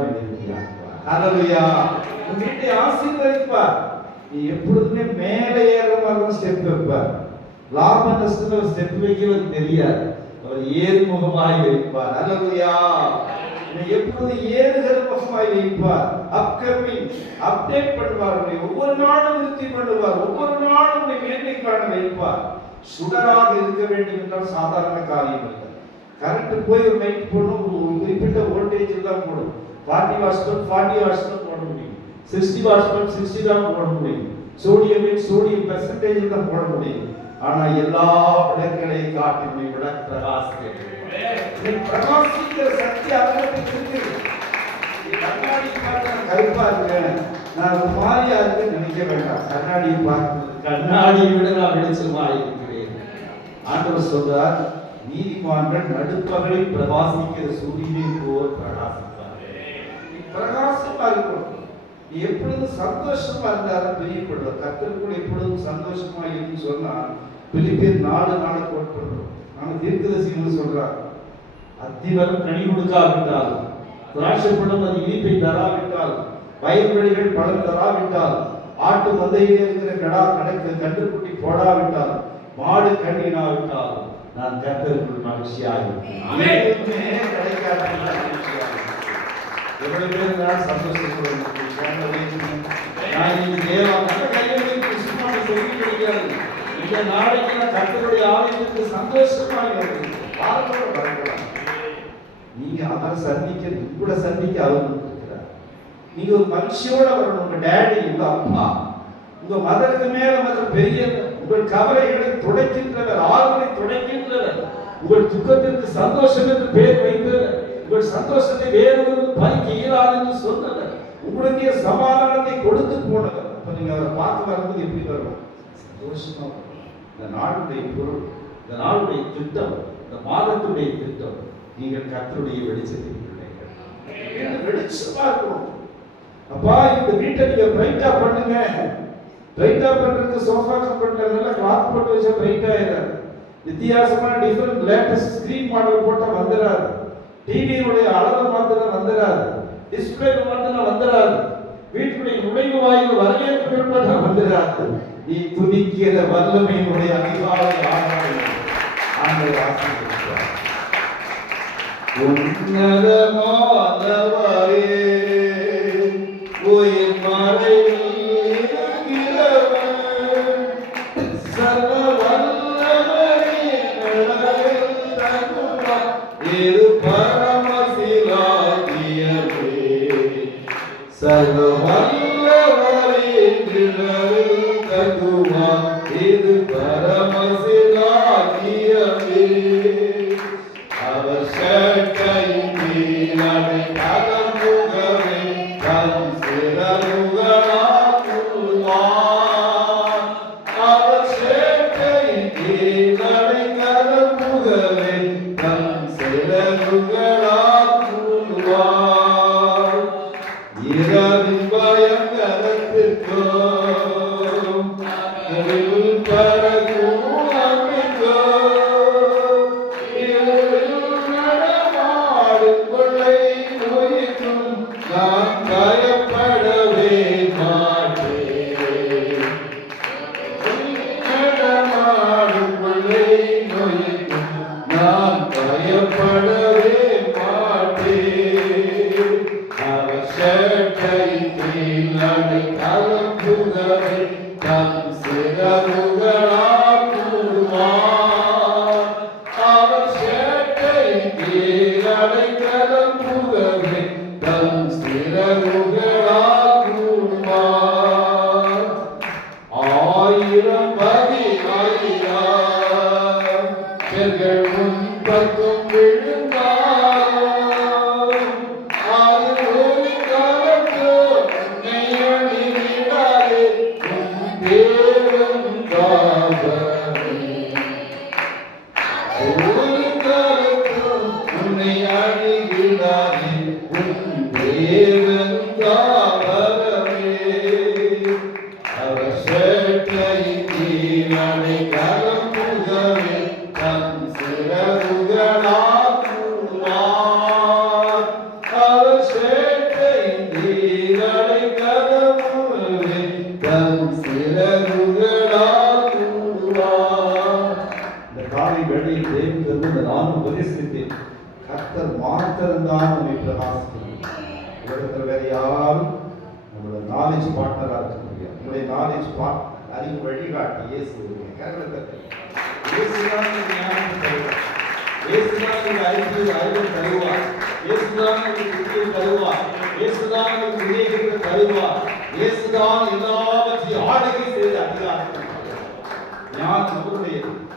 அல்லேலூயா. உன் வீட்டை ஆசீர்வதிப்பார். நீ எப்பொழுதுமே மேலே ஏற மாதிரி ஸ்டெப் வைப்பார். லாப நஷ்டம் ஸ்டெப் வைக்கிறது தெரியாது, அவர் ஏறுமுகமாய் வைப்பார். அல்லேலூயா. எப்பொழுது ஏறுகிற முகமாய் வைப்பார். அப்கமிங் அப்டேட் பண்ணுவார். ஒவ்வொரு நாளும் விருத்தி பண்ணுவார். ஒவ்வொரு நாளும் மேன்மை காண வைப்பார். சுடராக இருக்க வேண்டும் என்றால் சாதாரண காரியம் இல்லை. கரண்ட் போய் ஒரு லைட் போடணும், ஒரு குறிப்பிட்ட வோல்டேஜ் தான் போடும். 40 வாட்ஸ் 40 வாட்ஸ் தான் போட முடியும், 60 வாட்ஸ் 60 தான் போட முடியும், சோடியம் பெர்சன்டேஜ் தான் போட முடியும். ஆனா எல்லா விளக்குகளையும் காட்டி விளக்கு பிரகாசிக்கிற சக்தி அவர்களுக்கு இருக்கு. கண்ணாடி பார்த்து கருப்பா இருக்கேன், நான் ஒரு மாதிரியா இருக்குன்னு நினைக்க வேண்டாம். கண்ணாடியை பார்த்து கண்ணாடியை விட நான் வெளிச்சமா இருக்கிறேன். ஆண்டவர் சொல்றார், நீதிமான்கள் நடுப்பகலில் பிரகாசிக்கிற சூரியனை போல் பிரகாசிப்பார்கள். நீ பிரகாசமா இருக்கணும். நீ எப்பொழுதும் சந்தோஷமா இருந்தாலும் பிரியப்படுவார். கர்த்தர் கூட எப்பொழுதும் சந்தோஷமா இருக்குன்னு சொன்னா பிலிப்பியர் 4:4 கோட் பண்றோம். நாம தீர்க்கதரிசிகள் சொல்றார், அத்திவரம் கனி கொடுக்காவிட்டால், திராட்சை பழம் அது இனிப்பை தராவிட்டால், வயல்வெளிகள் பழம் தராவிட்டால், ஆட்டு மந்தையிலே இருக்கிற கன்றுக்குட்டி போடாவிட்டால், மாடு கண்ணினாவிட்டால் நான் கர்த்தருக்குள் மகிழ்ச்சியாக எவ்வளவு பேர் நான் சந்தோஷப்படுவேன். இந்த நாளைக்கு நான் கர்த்தருடைய ஆலயத்துக்கு சந்தோஷமாக நீங்க அவரை சந்திக்க கூட சந்திக்க அவர் இருக்கிறார். நீங்க ஒரு மனுஷியோட வரணும். உங்க டேடி, உங்க அப்பா, உங்க மதருக்கு மேல மதர் பெரிய உங்கள் கவலைகளை துடைக்கின்றவர், ஆறுதலை துடைக்கின்றவர், உங்கள் துக்கத்திற்கு சந்தோஷம் என்று பெயர் வைத்தவர், உங்கள் சந்தோஷத்தை வேறொரு பறிக்க இயலாது என்று சொன்னவர், உங்களுக்கு சமாதானத்தை கொடுத்து போனவர். அப்ப நீங்க அவரை பார்க்க வரும்போது எப்படி வரணும்? சந்தோஷமா. இந்த நாளுடைய பொருள், இந்த நாளுடைய திட்டம், இந்த மாதத்துடைய திட்டம், நீங்கள் கர்த்தருடைய வெளிச்சத்தை பிள்ளைகள் வெளிச்சமா இருக்கணும். அப்பா இந்த வீட்டை நீங்க பிரைட்டா பண்ணுங்க. பிரைட்டா பண்றதுக்கு சோஃபா கம்பெனில கிளாத் போட்டு வச்சா பிரைட் ஆயிடாது. வித்தியாசமான டிஃபரெண்ட் லேட்டஸ்ட் ஸ்கிரீன் மாடல் போட்டா வந்துடாது. டிவியோட அளவை மாத்தினா வந்துடாது. டிஸ்பிளே மாத்தினா வந்துடாது. வீட்டுடைய நுழைவு வாயில் வரவேற்பு ஏற்பட்டா வந்துடாது. நீ துதிக்கிற வல்லமையினுடைய அதிகாலை ஆண்டவர் ஆசீர்வதிப்பார். உன்னதமானவரே உயிர் மறைவில் இது பரமசிலாகியமே அவர் சேட்டையின் நீலனை கலமுகவே தன் சிறகுகளாக்குவார் அவர் சேட்டையின் நீலனை கலமுகவே தன் சிறகுகளாக்குவார் இரவின் பயங்கரத்திற்கும்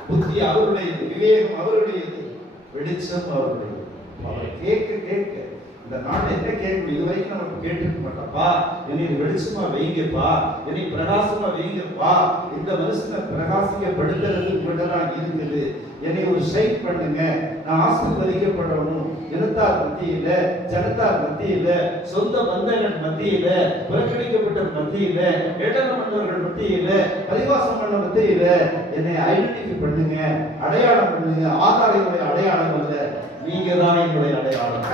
புத்தி அவருடையது, விவேகம் அவருடையது, வெளிச்சம் அவருடையது. அவர் கேட்க கேட்க இந்த நாள் என்ன கேட்கணும், இதுவரைக்கும் நமக்கு கேட்டுக்க மாட்டோம்ப்பா, என்னை வெளிச்சமா வைங்கப்பா, என்னை பிரகாசமா வைங்கப்பா, இந்த மனுஷனை பிரகாசிக்கப்படுத்துறது மட்டும்தான் இருக்குது, என்னை ஒரு ஷைட் பண்ணுங்க, நான் ஆசீர்வதிக்கப்படணும், இனத்தார் மத்தியில, ஜனத்தார் மத்தியில, சொந்த பந்தங்கள் மத்தியில, புறக்கணிக்கப்பட்ட மத்தியில, ஏளனம் பண்ணவர்கள் மத்தியில, பரிவாசம் பண்ண மத்தியில என்னை ஐடென்டிஃபை பண்ணுங்க, அடையாளம் பண்ணுங்க. ஆதாரம் என்னுடைய அடையாளம் அல்ல, நீங்க தான் என்னுடைய அடையாளம்.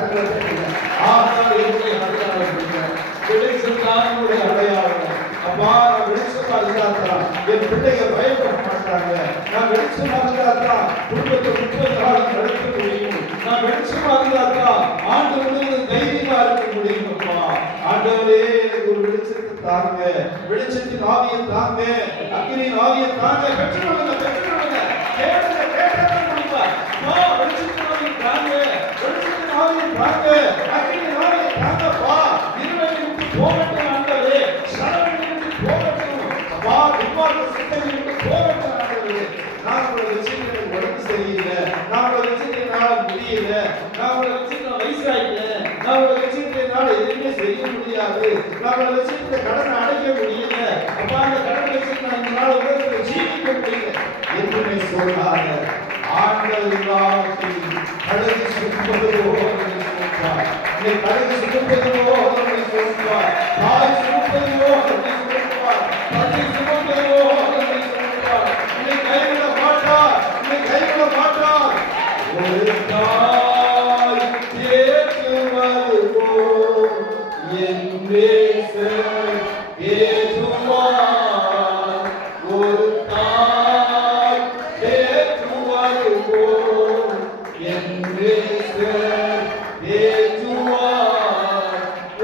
ஆதாரம் என்னுடைய அடையாளம் இல்லை, வெளிச்சம் தான் என்னுடைய அடையாளம். அப்பா, நான் வெளிச்சமா இருந்தாதான் என் பிள்ளைங்க பயப்பட மாட்டாங்க. நான் வெளிச்சமா இருந்தாதான் குடும்பத்தை 30 நாள் நடத்த முடியும். நான் வெளிச்சமா இருந்தாதான் ஆண்டு முழுவதும் தைரியமா இருக்க முடியும். அப்பா, ஆண்டவரே, எனக்கு ஒரு வெளிச்சத்தை தாங்க, வெளிச்சத்தின் ஆவியை தாங்க, அக்கினியின் ஆவியை தாங்க. பெற்றுக்கொள்ளுங்க, பெற்றுக்கொள்ளுங்க, கேளுங்க, கேட்டாதான் முடிப்பா. அப்பா, வெளிச்சத்தின் ஆவியை தாங்க, வெளிச்சத்தின் ஆவியை தாங்க, அக்கினியின் ஆவியை தாங்கப்பா. இருளை விட்டு போகட்டும் ஆண்டவரே, சரவணை விட்டு போகட்டும் அப்பா, துன்மார்க்க சிந்தனை விட்டு போகட்டும் ஆண்டவரே. நான் உங்களை வச்சுட்டு உடம்பு சரியில்லை, நான் உங்களை வச்சுட்டு என்னால முடியல, நான் உங்களை வச்சுட்டு நான் வயசாயிட்டேன், நான் உங்களை வச்சுட்டு என்னால எதுவுமே செய்ய முடியாது, நான் உங்களை வச்சுட்டு இந்த கடனை அடைக்க முடியல, அப்பா அந்த கடனை வச்சுட்டு நான் என்னால உலகத்தை ஜீவிக்க முடியல என்று சொன்னாங்க. ஆண்கள் எல்லாத்தையும் கழுகு சுற்றுவது போல் சொல்வார், கழுகு சுற்றுவது போல் சொல்வார், தாய் சுற்றுவது போல் சொல்வார், பதி சுற்றுவது போல் சொல்வார். என்னை கைவிட மாட்டார், என்னை கைவிட மாட்டார். ஒரு தாய் தேற்றுவது போல் என் நேசர் ஏற்றுவார். ஒரு தாய் தேற்றுவது போல் என் நேசர் ஏற்றுவார்.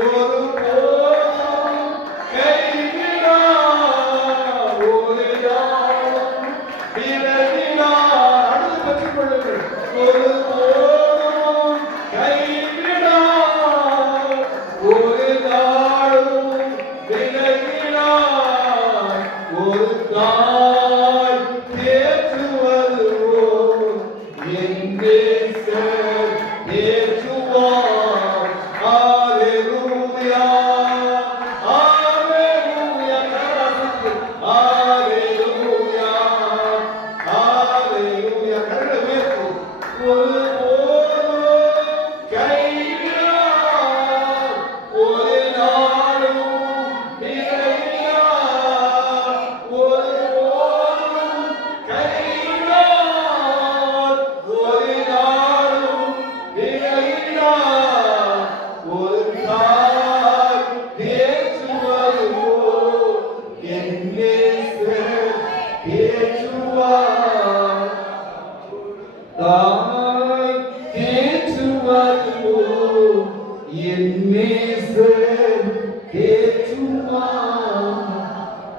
ஒரு போதும் ஒரு தாய் தேற்றுவது போல் என் நேசர் தேற்றுவார். ஹalleluya ஹalleluya ஹalleluya ஹalleluya கரங்களை உயர்த்தி ஒரு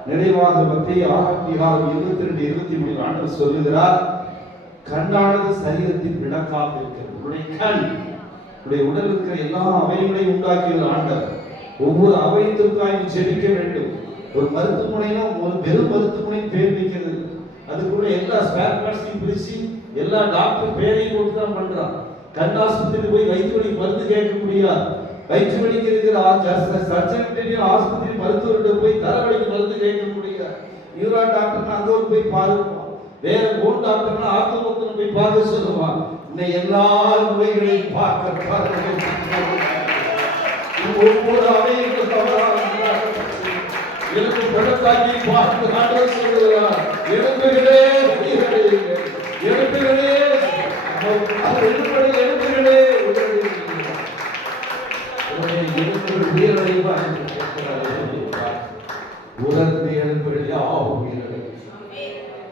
நிறைவாக மத்தேயு 6:22-23 ஆண்டவர் சொல்லுகிறார், கண்ணானது சரீரத்தின் விளக்காக இருக்கிறது. உடைய கண் உடைய உடல் இருக்கிற எல்லா அவயங்களையும் உண்டாக்கிய ஆண்டவர் ஒவ்வொரு அவயத்திற்காக ஜெபிக்க வேண்டும். ஒரு மருத்துவமனைனா ஒரு வெறும் மருத்துவமனை பேர் வைக்கிறது, அதுக்குள்ள எல்லா ஸ்பேர் பார்ட்ஸையும் பிரிச்சு எல்லா டாக்டர் பேரையும் போட்டு தான் பண்றான். கண் ஆஸ்பத்திரியில் போய் வயிற்று வலி மருந்து கேட்க முடியாது. வயிற்று வலிக்கு இருக்கிற சர்ஜன் ஆஸ்பத்திரி மருத்துவர்கிட்ட போய் தலைவலிக்கு மருந்து கேட்க முடியாது. நியூரா டாக்டர்னா அங்க போய் பாருவான். வேற போன் டாக்டர்னா ஆர்த்தோபத்திரம் போய் பார்க்க சொல்லுவான். இன்னும் எல்லா நோய்களையும் பார்க்க ஒவ்வொரு அவையும் தவறாக எனக்கு படத்தாக்கி பார்த்து ஆண்டவர் சொல்லுகிறார், எழுப்புகளே எழுப்புகளே எழுப்புகளே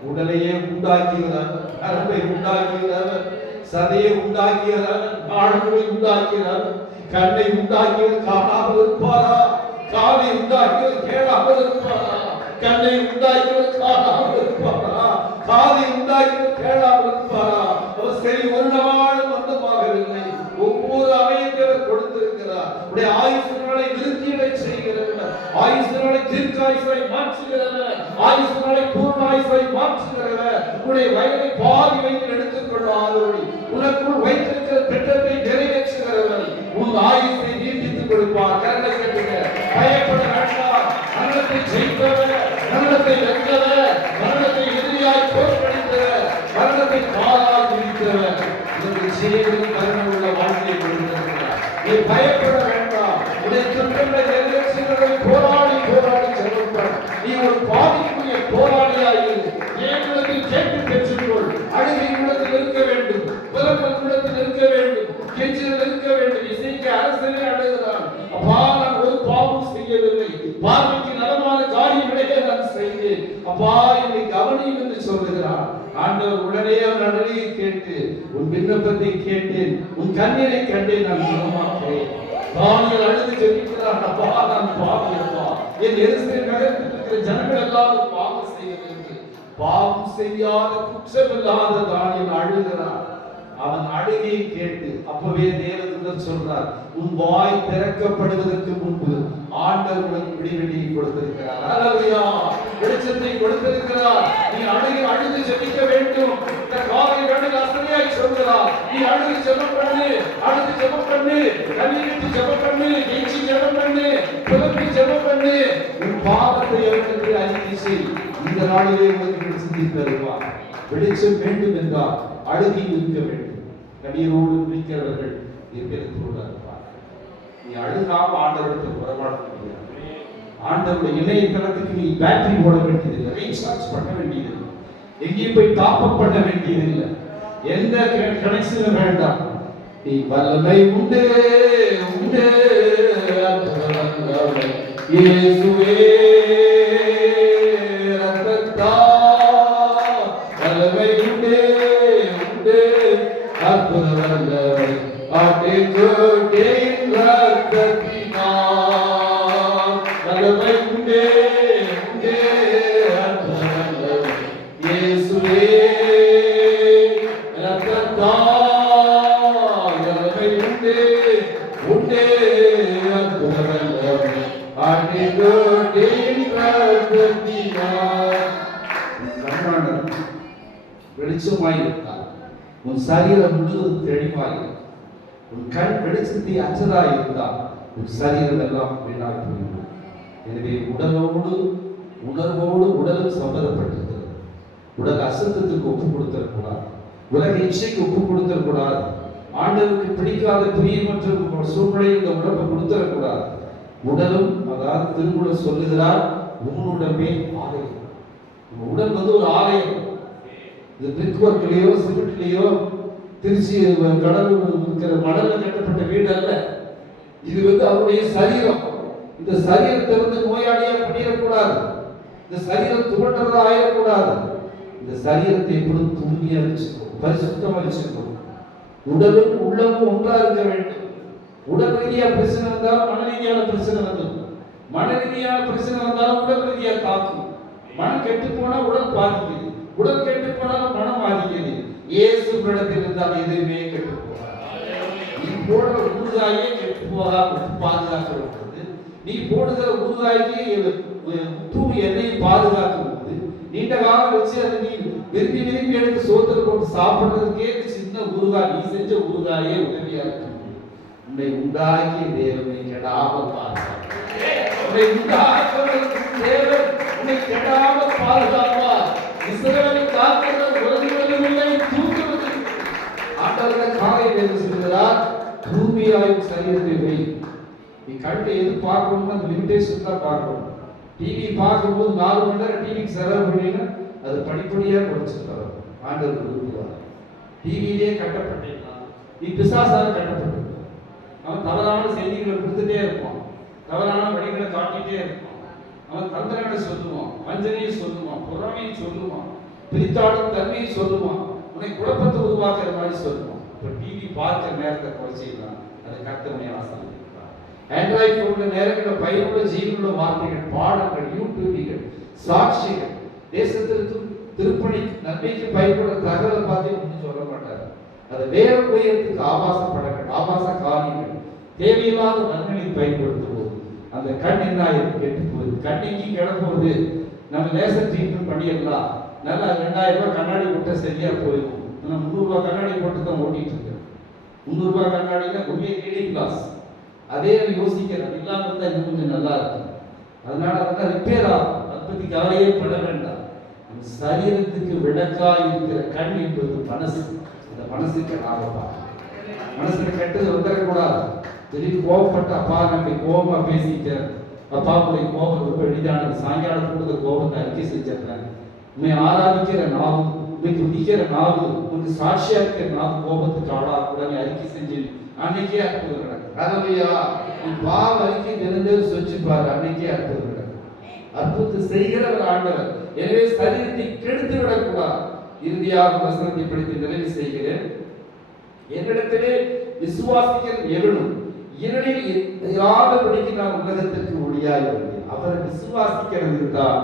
உடலையே உண்டாக்குகிறார், நரம்பை உண்டாக்குகிறார், சதையை உண்டாக்குகிறார், ஆழ்வை உண்டாக்குகிறார், கண்ணை உண்டாக்கியவர் காணாமல் இருப்பாரா? காலை உண்டாக்கியவர் கேளாமல் இருப்பாரா? கண்ணை உண்டாக்கியவர் காணாமல் இருப்பாரா? காலை உண்டாக்கியவர் கேளாமல் இருப்பாரா? அவர் சரி ஒரு நாளும் மந்தமாகவில்லை. ஒவ்வொரு அமையத்தவர் கொடுத்திருக்கிறார். உடைய ஆயுசுகளை விருத்தியடை செய்கிறவர், ஆயுசுகளை தீர்க்காயுசாய் மாற்றுகிறவர், ஆயுசுகளை பூர்ண ஆயுசாய் மாற்றுகிறவர். உடைய வயதை பாதி வைத்து எடுத்துக் கொள்ளாதபடி உனக்குள் வைத்திருக்கிற திட்டத்தை நிறைவேற்றுகிறவர். உன் ஆயுசை நீட்டித்துக் கொடுப்பார். கரங்களை கட்டுங்க. பயப்பட வேண்டாம். மரணத்தை ஜெயித்தவர், மரணத்தை வென்றவர், மரணத்தை எதிரியாய் தோற்கடித்தவர், மரணத்தை பாரால் விரித்தவர். இதற்கு செய்யும் கருணை உள்ள வாழ்க்கையை கொடுத்திருக்கிறார். நீ பயப்பட வேண்டாம். உடைய திட்டங்களை நிறைவேற்றுகிறதை போராடி போராடி செல்லுங்கள். நீ ஒரு பாதிக்குரிய போராளியாயிரு. ஏனிடத்தில் கேட்டு பெற்றுக்கொள். அழுகை இடத்தில் இருக்க வேண்டும், பிறப்பல் இடத்தில் இருக்க வேண்டும், கெஞ்சில் இருக்க வேண்டும். இசைக்கு அரசனே அழுகிறான், அப்பா நான் ஒரு பாவம் செய்யவில்லை, பார்வைக்கு நலமான காரியங்களையே நான் செய்தேன், அப்பா என்னை கவனியும் என்று சொல்லுகிறான். ஆண்டவர் உடனே அவன் அழுகையை கேட்டு, உன் விண்ணப்பத்தை கேட்டேன், உன் கண்ணீரை கண்டேன், நான் குணமாக்கிறேன். தானியேல் அழுது ஜெபிக்கிறான், அப்பா நான் பாவி, அப்பா என் எருசலேம் நகரத்தில் இருக்கிற ஜனங்கள் எல்லாரும் பாவம் செய்யவில்லை. பாவம் செய்யாத குற்றமில்லாத தானியேல் அழுகிறான். அவன் அழுகையை கேட்டு அப்பவே தேவதூதர் சொல்றார், உன் வாய் திறக்கப்படுவதற்கு முன்பு ஆண்டவர் உனக்கு விடிவெளியை கொடுத்திருக்கிறார். ஹல்லேலூயா, வெளிச்சத்தை கொடுத்திருக்கிறார். நீ அழுது ஜெபிக்க வேண்டும். இந்த காலை வேளையில் அசனையாய் சொல்கிறார், நீ அழுது ஜெபம் பண்ணு, அழுது ஜெபம் பண்ணு, கண்ணீரிட்டு ஜெபம் பண்ணு, கெஞ்சி ஜெபம் பண்ணு, புலம்பி ஜெபம் பண்ணு. உன் பாவத்தை அவனுக்கு அறிக்கை செய். இந்த நாளிலே உனக்கு வெளிச்சத்தை தருவார். வெளிச்சம் வேண்டும் என்றால் அழுகி இருக்க வேண்டும். கண்ணீரோடு இருக்கிறவர்கள் இருக்கிறதோடு இருப்பார். நீ அழுகாம ஆண்டவருக்கு புறப்பாட முடியாது. ஆண்டவருடைய இணையதளத்துக்கு நீ பேட்டரி போட வேண்டியதில்லை, ரீசார்ஜ் பண்ண வேண்டியதில்லை, எங்கேயும் போய் டாப் அப் பண்ண வேண்டியதில்லை, எந்த கனெக்ஷனும் வேண்டாம். நீ வல்லமை உண்டு உண்டு இயேசுவே ரத்தத்தா வல்லமை உண்டு உண்டு அற்புத வல்லமை ஆட்டின் ரத்தத்தினா வல்லமை உண்டு உண்டு அற்புத வல்லமை இயேசுவே ரத்தத்தா வல்லமை உண்டு உண்டு அற்புத வல்லமை ஆட்டின் வெளிச்சமாய் இருந்தால் உன் சரீரம் முழுவதும் தெளிவாய் இருக்கும். உன் கண் வெளிச்சத்தை அற்றதாய் இருந்தால் உன் சரீரம் எல்லாம் வீணாய் போய்விடும். எனவே உடலோடு உணர்வோடு உடலும் சம்பந்தப்பட்டிருக்கிறது. உடல் அசுத்தத்துக்கு ஒப்பு கொடுத்தரக்கூடாது, உலக இச்சைக்கு ஒப்பு கொடுத்தரக்கூடாது, ஆண்டவருக்கு பிடிக்காத பிரியமற்ற சூழ்நிலை இந்த உடம்பை கொடுத்தரக்கூடாது. உடலும், அதாவது திருமூலர் சொல்லுகிறார், உன்னுடமே ஆலயம். உடல் ஒரு ஆலயம். இது பிரிக் ஒர்க்லயோ சிமெண்ட்லயோ திருச்சி கடலூர் இருக்கிற மணல்ல கட்டப்பட்ட வீடு அல்ல. இது அவருடைய சரீரம். இந்த சரீரத்தை நோயாளியா பண்ணிடக்கூடாது. இந்த சரீரம் துவண்டதா ஆயிடக்கூடாது. இந்த சரீரத்தை எப்பொழுதும் தூய்மையா வச்சுக்கணும், பரிசுத்தமா வச்சுக்கணும். உடலும் உள்ளமும் ஒன்றா இருக்க வேண்டும். உடல் ரீதியா பிரச்சனை வந்தாலும் மன ரீதியான பிரச்சனை வந்துடும். மன ரீதியான பிரச்சனை வந்தாலும் உடல் ரீதியா தாக்கும். மனம் கெட்டு போனா உடல் பாதிக்குது, உடல் கெட்டு போனாலும் மனம் பாதிக்குது. இயேசு இடத்தில் இருந்தால் எதுவுமே கெட்டு போகாது. நீ போடுற ஊறுகாயே கெட்டு போகாம பாதுகாக்கிறது. நீ போடுகிற ஊறுகாய்க்கு உப்பு எண்ணெய் பாதுகாக்கும் போது நீண்ட காலம் வச்சு அதை நீ விரும்பி விரும்பி எடுத்து சோத்துல போட்டு சாப்பிடுறதுக்கே சின்ன ஊறுகாய், நீ செஞ்ச ஊறுகாயே உதவியா இருக்கு. உன்னை உண்டாக்கிய தேவனை கெடாமல் பாதுகாப்பார். உன்னை உண்டாக்குவதற்கு தேவன் உன்னை கெடாமல் பாதுகாப்பார். இஸ்ரவேலை காக்கிற உலகிலும் இல்லை, தூக்குவது. ஆண்டவர் காலை வேறு சொல்கிறார், தூய்மையாயும் சரீரத்தை வை. நீ கண்ணை எது பார்க்கணும்னா அந்த லிமிடேஷன் தான் பார்க்கணும். டிவி பார்க்கும்போது 4 மணி நேரம் டிவிக்கு செலவு பண்ணினா அது படிப்படியாக குறைச்சிருக்காரு. ஆண்டவர் விரும்புவார். டிவியிலே கட்டப்பட்டீங்கன்னா நீ பிசாசாக கட்டப்பட்டிருக்க. அவன் தவறான செய்திகளை கொடுத்துட்டே இருப்பான், தவறான வழிகளை காட்டிட்டே இருப்பான். அவன் தந்திரங்களை சொல்லுவான், வஞ்சனையை சொல்லுவான், பொறாமையை சொல்லுவான், பிரித்தாடும் தன்மையை சொல்லுவான், உன்னை குழப்பத்தை உருவாக்குற மாதிரி சொல்லுவான். இப்போ டிவி பார்க்க நேரத்தை குறைச்சிக்கலாம், அதை கர்த்தருடைய ஆசை. ஆண்ட்ராய்ட் போன்ற நேரங்களில் பயனுள்ள ஜீவனுள்ள வார்த்தைகள், பாடங்கள், யூடியூபிகள், சாட்சிகள், தேசத்திற்கு திருப்பணி நன்மைக்கு பயன்படுற தகவலை பார்த்து ஒன்றும் சொல்ல மாட்டார். அதை வேற உயரத்துக்கு ஆபாச படங்கள், ஆபாச காரியங்கள், தேவையில்லாத நன்மையை பயன்படுத்தும் போது அந்த கண் என்ன ஆயிருக்கு, கெட்டு போகுது. கண் எங்கேயும் கிடப்போகுது. நம்ம லேசர் ட்ரீட்மெண்ட் பண்ணிடலாம், நல்லா 2000 ரூபாய் கண்ணாடி போட்டால் சரியா போயிடும். நான் 300 ரூபாய் கண்ணாடி போட்டு தான் ஓட்டிட்டு இருக்கேன். 300 ரூபாய் கண்ணாடினா ஒன்லி ரீடிங் கிளாஸ். அதே யோசிக்கிறேன், இல்லாமல் இருந்தால் இன்னும் கொஞ்சம் நல்லா இருக்கும். அதனால அதெல்லாம் ரிப்பேர் ஆகும். அதை பற்றி கவலையே பட வேண்டாம். நம்ம சரீரத்துக்கு விளக்காய் இருக்கிற கண் என்பது மனசு. அந்த மனசுக்கு ஆகப்பா, மனசுல கெட்டது வந்துடக்கூடாது. திடீர்னு கோபப்பட்ட அப்பா நம்ம கோபமா பேசிட்டேன், அப்பா உடைய கோபம் ரொம்ப எளிதானது. சாயங்காலம் கொடுத்த கோபத்தை அறிக்கை செஞ்சிடறேன். உண்மை ஆராதிக்கிற நாவு, உண்மை துதிக்கிற நாவு, உனக்கு சாட்சியா இருக்கிற நாவு கோபத்துக்கு ஆளாக நீ அறிக்கை செஞ்சு அன்னைக்கே அற்புதம் நடக்கும். ஹல்லேலூயா. நீ பாவ அறிக்கை தினந்தோறும் செஞ்சு பாரு, அன்னைக்கே அற்புதம் நடக்கும். அற்புதத்தை செய்கிறவர் ஆண்டவர். எனவே சரீரத்தை கெடுத்து விடக்கூடாது. இறுதியாக வசனத்தை படித்து நிறைவு செய்கிறேன். என்னிடத்திலே விசுவாசிக்கிற எவனும் இருளில் இராதபடிக்கு நான் உலகத்திற்கு ஒளியாய் வந்தேன். அவரை விசுவாசிக்கிறது இருந்தால்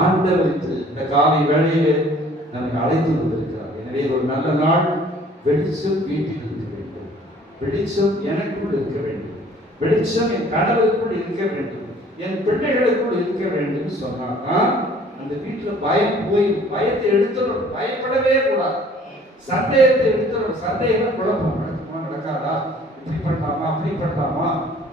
ஆண்டவர் இந்த காலை வேளையிலே நமக்கு அழைத்து கொண்டிருக்கிறார். எனவே ஒரு நல்ல நாள், வெளிச்சம் வீட்டில் இருக்க வேண்டும், வெளிச்சம் எனக்குள் இருக்க வேண்டும், வெளிச்சம் என் கணவருக்குள் இருக்க வேண்டும், என் பிள்ளைகளுக்குள் இருக்க வேண்டும் சொன்னாங்க. அந்த வீட்டில் பயம் போய் பயத்தை எடுத்துடும். பயப்படவே கூடாது. சந்தேகத்தை எடுத்துடும். சந்தேகம் குழப்பம் நடக்காதா, இப்படி பண்ணலாமா, அப்படி பண்ணலாமா,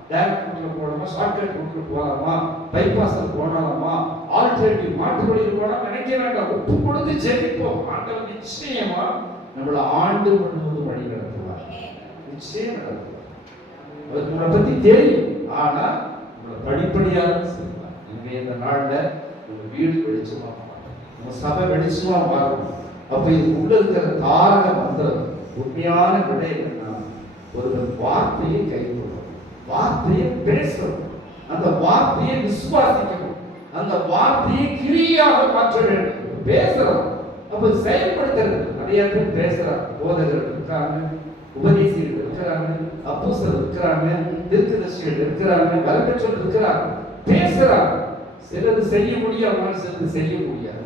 டைரக்ட் ரூட்ல போகலாமா, ஷார்ட்கட் ரூட்ல போகலாமா, பைபாஸ்ல போகலாமா, ஆல்டர்னேட்டிவ் மாற்று வழியில் போகலாம் நினைக்க வேண்டாம். ஒப்பு கொடுத்து ஜெபிப்போம். ஆண்டவர் நிச்சயமா நம்மளை ஆண்டு முழுவதும் வழி நடத்துவார். நிச்சயம் நடத்துவார். அவருக்கு உங்களை பத்தி தெரியும், ஆனா உங்களை படிப்படியாக செய்வார். இங்கே இந்த நாள்ல உங்க வீடு வெளிச்சமா மாறும், உங்க சபை வெளிச்சமா மாறும். அப்ப இது உள்ள இருக்கிற தாரக மந்திரம், உண்மையான விடை என்னன்னா, ஒருவர் வார்த்தையை கைக்கொள்ளணும், வார்த்தையை பேசணும், அந்த வார்த்தையை விசுவாசிக்கணும், அந்த வார்த்தையை கிரியாக மாற்ற வேண்டும். பேசுறோம், அப்ப செயல்படுத்துறது. நிறைய பேர் பேசுறாங்க, போதகர்கள் இருக்காங்க, உபதேசிகள் இருக்கிறாங்க, அப்போஸ்தலர்கள் இருக்கிறாங்க, தீர்க்கதரிசிகள் இருக்கிறாங்க, வரப்பெற்றோர் இருக்கிறாங்க, பேசுறாங்க. சிலது செய்ய முடியும், அவங்களால சிலது செய்ய முடியாது.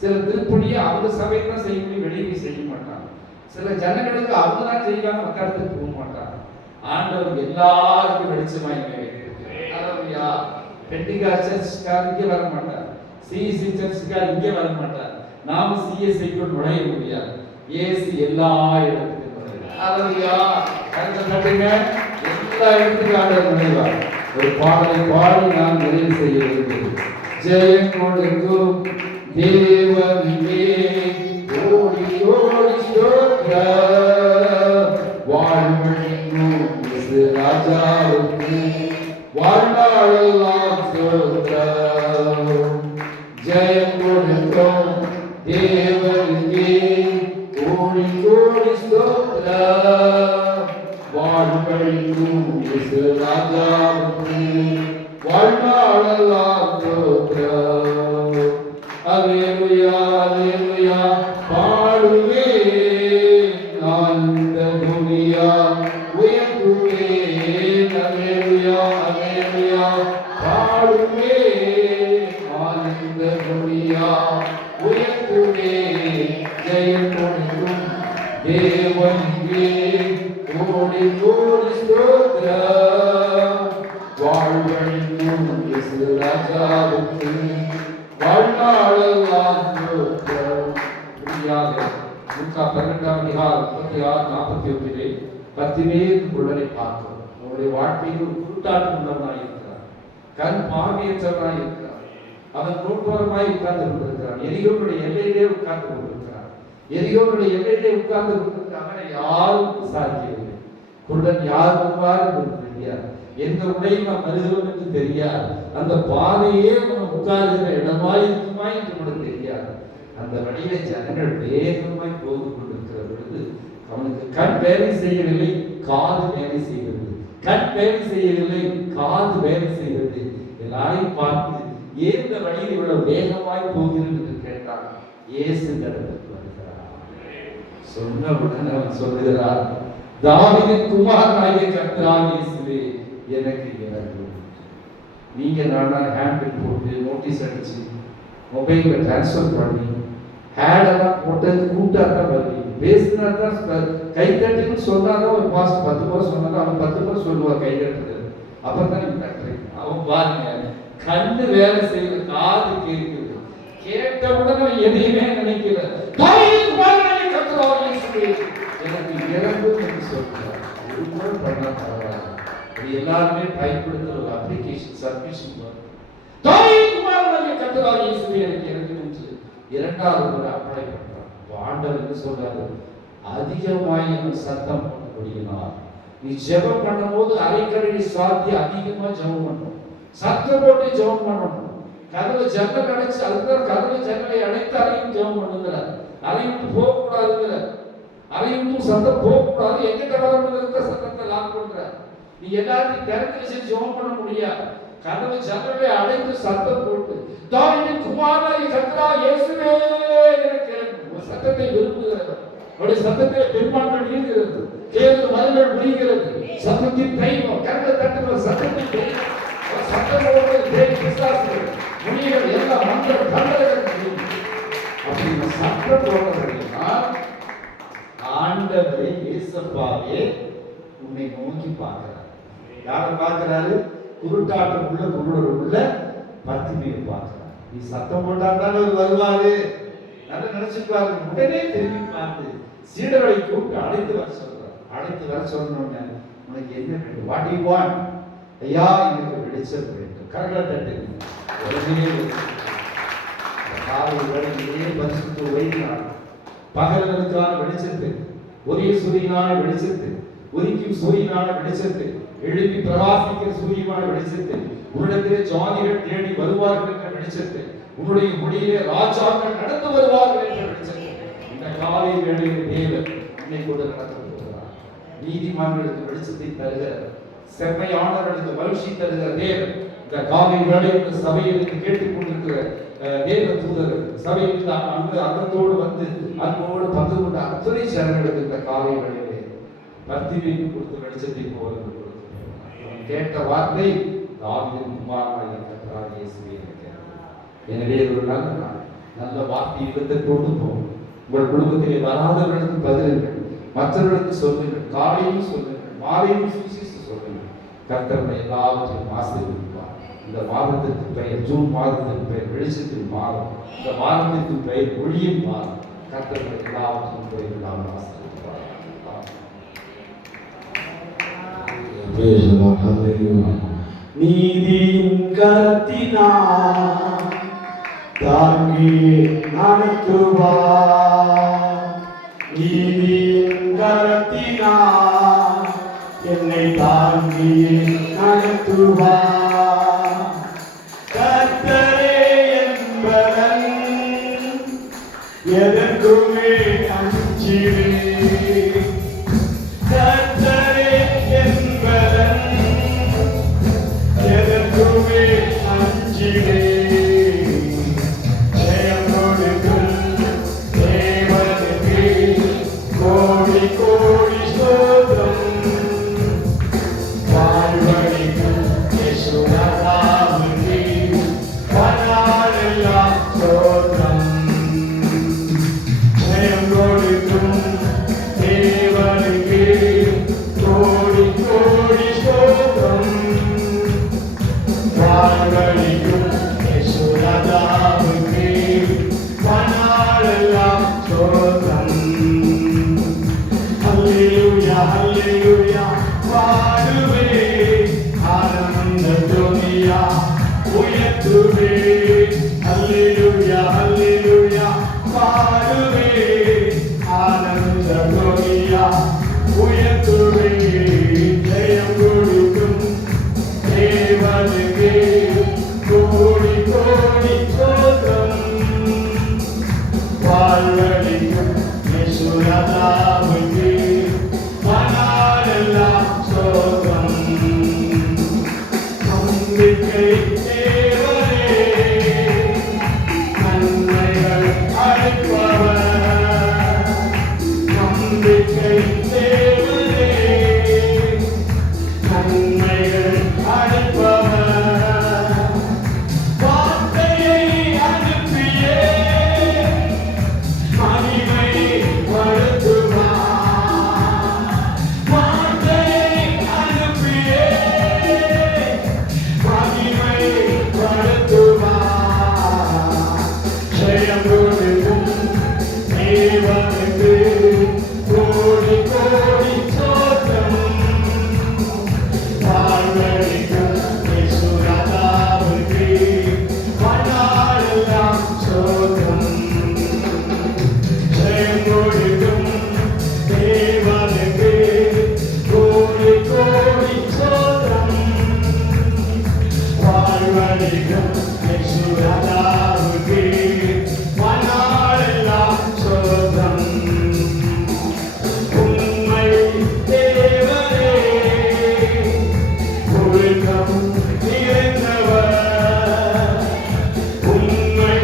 சில திருப்பணியை அவங்க சபைக்கு தான் செய்ய முடியும், வெளியே செய்ய மாட்டாங்க. சில ஜனங்களுக்கு அவங்க தான் செய்வாங்க, மக்களுக்கு போக மாட்டாங்க. ஆண்டவர் எல்லாருக்கும் வெளிச்சமாய் பெண்டிகா சர்ச்சுக்கார் இங்கே வர மாட்டார், சிஇசி சர்ச்சுக்கார் இங்கே வர மாட்டார், நாம சிஎஸ்ஐக்குள் நுழைய முடியாது. இயேசு எல்லா இடத்துக்கும் நுழைவார். அல்லேலூயா. கரங்களை தட்டுங்க. எல்லா இடத்துக்கும் ஆண்டவர் நுழைவார். ஒரு பாடலை பாடி நான் நிறைவு செய்ய விரும்புகிறேன். ஜெயம் கொடுக்கும் தேவனுக்கே கோடி கோடி ஸ்தோத்திரம். வாழ்வழிக்கும் இயேசு ராஜாவுக்கு வாழ்நாளெல்லாம் ஸ்தோத்திரம். ஜெயம் கொடுக்கும் தேவனுக்கே கோடி கோடி ஸ்தோத்திரம். வாழ்வழிக்கும் இயேசு ராஜாவுக்கு வாழ்நாளெல்லாம் ஸ்தோத்திரம். அல்லேலூயா அல்லேலூயா பாடுவேன் நான் இந்த துனியா உயர்த்துவேன். அல்லேலூயா அல்லேலூயா பாடுவேன் நான் இந்த துனியா உயர்த்துவேன். ஜெயம் கொடுக்கும் தேவனுக்கே கோடி கோடி ஸ்தோத்திரம். வாழ்வழிக்கும் இயேசு ராஜாவுக்கு வாழ்நாளெல்லாம் ஸ்தோத்திரம். புரியாத லூக்கா 12:36-41 பத்திமேல் குருடனை பார்க்கிறோம். அவருடைய வாழ்க்கையில் ஒரு குருட்டாட்டம் உள்ளவனாய் இருக்கிறார். கண் பார்வையற்றவனாய் இருக்கிறார். அவன் நூற்புறமாய் உட்கார்ந்து கொண்டிருக்கிறான். எரியோனுடைய எல்லையிலே உட்கார்ந்து கொண்டிருக்கிறான். எரியோனுடைய எல்லையிலே உட்கார்ந்து கொண்டிருக்கிறான். அவனை யாரும் விசாரிக்கவில்லை. குருடன் யார் வருவார் என்று தெரியாது. எந்த உடையும் நாம் வருகிறோம் என்று தெரியாது. அந்த பாதையே நம்ம உட்கார்கிற இடமாய் இருக்குமா என்று கூட தெரியாது. அந்த வழியில ஜனங்கள் வேகமாய் போது கொண்டிருக்கிற பொழுது அவனுக்கு கண் வேலை செய்யவில்லை, காது வேலை செய்கிறது. கண் வேலை செய்யவில்லை, காது வேலை செய்கிறது. எல்லாரையும் பார்த்து ஏன் இந்த வழியில் இவ்வளவு வேகமாய் போகிறது என்று கேட்டான். இயேசு நடந்துட்டு வருகிறார். சொன்னவுடன் அவன் சொல்லுகிறார், தாவீதின் குமாரனாகிய கர்த்தராகிய இயேசுவே எனக்கு இறங்கும். நீங்க நானா ஹேண்டில் போட்டு நோட்டீஸ் அடிச்சு மொபைல்ல டிரான்ஸ்ஃபர் பண்ணி ஹேடெல்லாம் போட்டது கூட்டா தான் வருவீங்க. பேசினா தான் கை தட்டுன்னு சொன்னாதான் ஒரு பாஸ்ட் 10 முறை சொன்னாதான் அவன் 10 முறை சொல்லுவார் கை தட்டுறது. அப்பதான் நீங்க தட்டுறீங்க. அவன் பாருங்க, கண்ணு வேலை செய்யுது, காது கேட்குது. கேட்ட உடனே எதையுமே நினைக்கல. எனக்கு இறங்கும் என்று சொல்றார். ஒரு முறை பண்ணா பரவாயில்ல. எல்லாருமே பயன்படுத்துற ஒரு அப்ளிகேஷன் சர்வீஸ் இரண்டாவது முறை அப்ளை பண்றான். ஆண்டவர் என்ன சொல்றாரு? அதிகமாய் சத்தம் போடுகிறார். நீ ஜெபம் பண்ணும் போது அரைக்கடை சாத்தி அதிகமா ஜெபம் பண்ணணும். சத்தம் போட்டு ஜெபம் பண்ணணும். கதவை ஜன்னல் அடைச்சு, அதுதான் கதவை ஜன்னலை அடைத்து அறையும் ஜெபம் பண்ணுங்கிறார். அறையும் போக கூடாதுங்கிறார். அறையும் சத்தம் போக கூடாது. எங்கிட்ட வளர்ந்து சத்தத்தை லாக் பண்றார். நீ எல்லாத்தையும் திறந்து வச்சு ஜெபம் பண்ண முடியாது. கதவு ஜன்னலை அடைத்து சத்தம் போட்டு தாவீதின் குமாரனாகிய கர்த்தராகிய இயேசுவே எனக்கு இறங்கும். சத்தத்தை விரும்புகிறவர். அவருடைய சத்தத்தை பெரும்பான்மை நீங்கிறது. கேது மதில்கள் முடிகிறது. சத்தத்தின் தெய்வம் கரங்களை தட்டுவர். சத்தத்தின் தெய்வம் சத்தமோடு தேடி பிசாசுகள் முனிகள் எல்லாம் மந்திர கண்டர்கள் முடியும். அப்படி சத்தம் போடுறதுனா ஆண்டவரை இயேசுவாவே உன்னை நோக்கி பார்க்கிறார். யாரை பார்க்கிறாரு? குருட்டாட்டம் உள்ள குருடர் உள்ள பத்திமையை பார்க்கிறார். நீ சத்தம் போட்டாதான் அவர் வருவாரு. நல்லா நினைச்சுக்குவாரு. உடனே திரும்பி பார்த்து சீடர்களை கூப்பிட்டு அழைத்து வர சொல்றார். அழைத்து வர சொன்னோன்னு உனக்கு என்ன வேண்டும்? What you want? ஐயா, எனக்கு வெளிச்சம் வேண்டும். கரங்களை தட்டு. பரிசுத்த உரையினார் பகல்களுக்கான வெளிச்சத்தை, ஒரே சூரியனான வெளிச்சத்தை, உதிக்கும் சூரியனான வெளிச்சத்தை, எழுப்பி பிரகாசிக்கிற சூரியமான வெளிச்சத்தை, உன்னிடத்திலே ஜாதிகள் தேடி வருவார்கள் என்ற வெளிச்சத்தை, உன்னுடைய முடியிலே ராஜாக்கள் நடந்து வருவார்கள் என்ற வெளிச்சத்தை இந்த காலை வேளையில் தேவன் உன்னை கொண்டு நடத்த போகிறார். நீதிமான்களுக்கு வெளிச்சத்தை தருகிற, செம்மையானவர்களுக்கு மகிழ்ச்சி தருகிற தேவன் இந்த காலை வேளையில் சபையில் கேட்டுக் கொண்டிருக்கிற தேவ தூதர்கள் சபையில் அங்கத்தோடு வந்து அன்போடு பங்கு கொண்ட அத்தனை ஜனங்களுக்கு இந்த காலை வேளையிலே பத்திரிகை கொடுத்து வெளிச்சத்தை போகிறது. கேட்ட வார்த்தை தாவீதின் குமாரனாகிய கர்த்தராகிய இயேசுவே எனக்கு. எனவே ஒரு நல்ல நாள், நல்ல வார்த்தை இடத்தை கொண்டு போகும். உங்கள் குடும்பத்திலே வராதவர்களுக்கு பதிலுங்கள், மற்றவர்களுக்கு சொல்லுங்கள், காலையும் சொல்லுங்கள், மாலையும் சுவிசேஷம் சொல்லுங்கள். கர்த்தர் எல்லாவற்றையும் ஆசீர்வதிப்பார். இந்த மாதத்திற்கு பெயர் ஜூன் மாதத்திற்கு பெயர் வெளிச்சத்தின் மாதம். இந்த மாதத்திற்கு பெயர் ஒளியின் மாதம். கர்த்தர்கள் எல்லாவற்றும் பெயர் இல்லாமல் ஆசீர்வதிப்பார். Praise the Lord. Hallelujah. நீதியின் கரத்தினார் தாங்கி நடத்துவார். நீதியின் கரத்தினார் என்னை தாங்கி நடத்துவார். கர்த்தரே என்பவன் எதற்குமே அஞ்சினேன். கர்த்தரே என்பவன் எதற்குமே அஞ்சினேன். ஜெயம் கொடுக்கும் தேவனுக்கு கோடி கோடி ஸ்தோத்திரம். வாழ்வழிக்கும் இயேசுநாதாவுக்கு வாழ்நாளெல்லாம் ஸ்தோத்திரம். ஜெயம் கொடுக்கும் தேவனுக்கு கோடி கோடி ஸ்தோத்திரம். வாழ்வழிக்கும் இயேசுநாதாவுக்கு வாழ்நாளெல்லாம் ஸ்தோத்திரம். ஹல்லேலூயா ஹல்லேலூயா பாடுவே ஆனந்த துணியா உயர்த்துவே. ஹல்லேலூயா ஹல்லேலூயா பாடுவே ஆனந்த துணியா உயர்த்துவே. ஜெயம் கொடுக்கும் தேவனுக்கு கோடி கோடி ஸ்தோத்திரம். வாழ்வழிக்கும் இயேசுநாதாவுக்கு வாழ்நாளெல்லாம் ஸ்தோத்திரம். நம்பிக்கை தேவனே நன்மைகள் அளிப்பவர். நம்பிக்கை தேவனே நன்மைகள் அளிப்பவர். வார்த்தையை அனுப்பியே மகிமை படுத்துவார். வார்த்தையை அனுப்பியே மகிமை படுத்துவார். ஜெயம் கொடுக்கும் தேவனுக்கு கோடி கோடி ஸ்தோத்திரம். வாழ்வழிக்கும் இயேசுநாதாவுக்கு வாழ்நாளெல்லாம் ஸ்தோத்திரம். ஜெயம் கொடுக்கும் தேவனுக்கு கோடி கோடி ஸ்தோத்திரம். வாழ்வழிக்கும் இயேசுநாதாவுக்கு வாழ்நாளெல்லாம் ஸ்தோத்திரம். உம்மை தேவனே ஒழுக்கம் நிறைந்தவர். உம்மை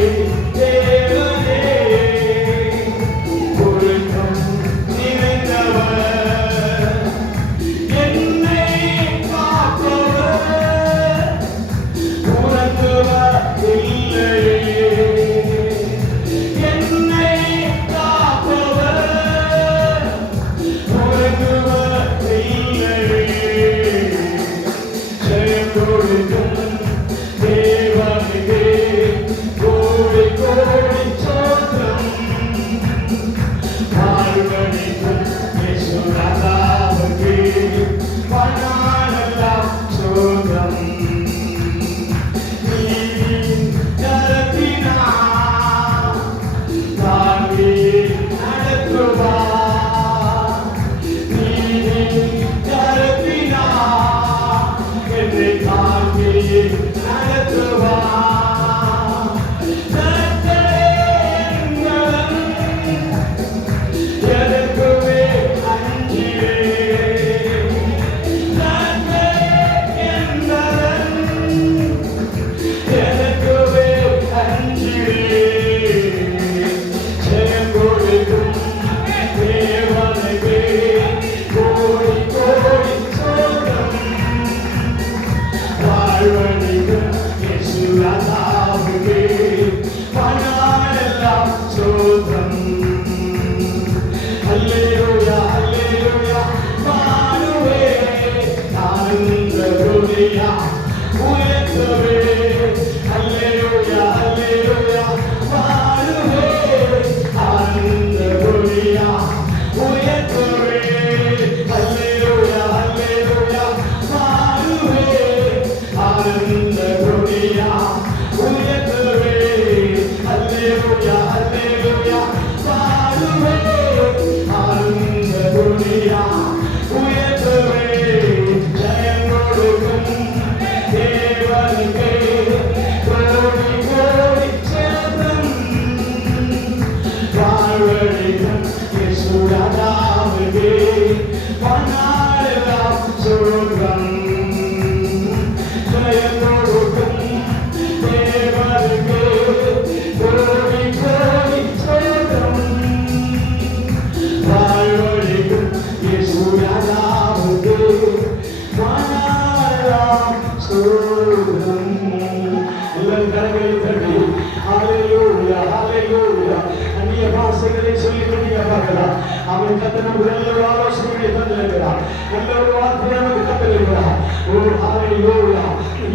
நல்ல ஒரு வார்த்தை நமக்கு தந்திருக்கிறார். ஓ ஹalleluya.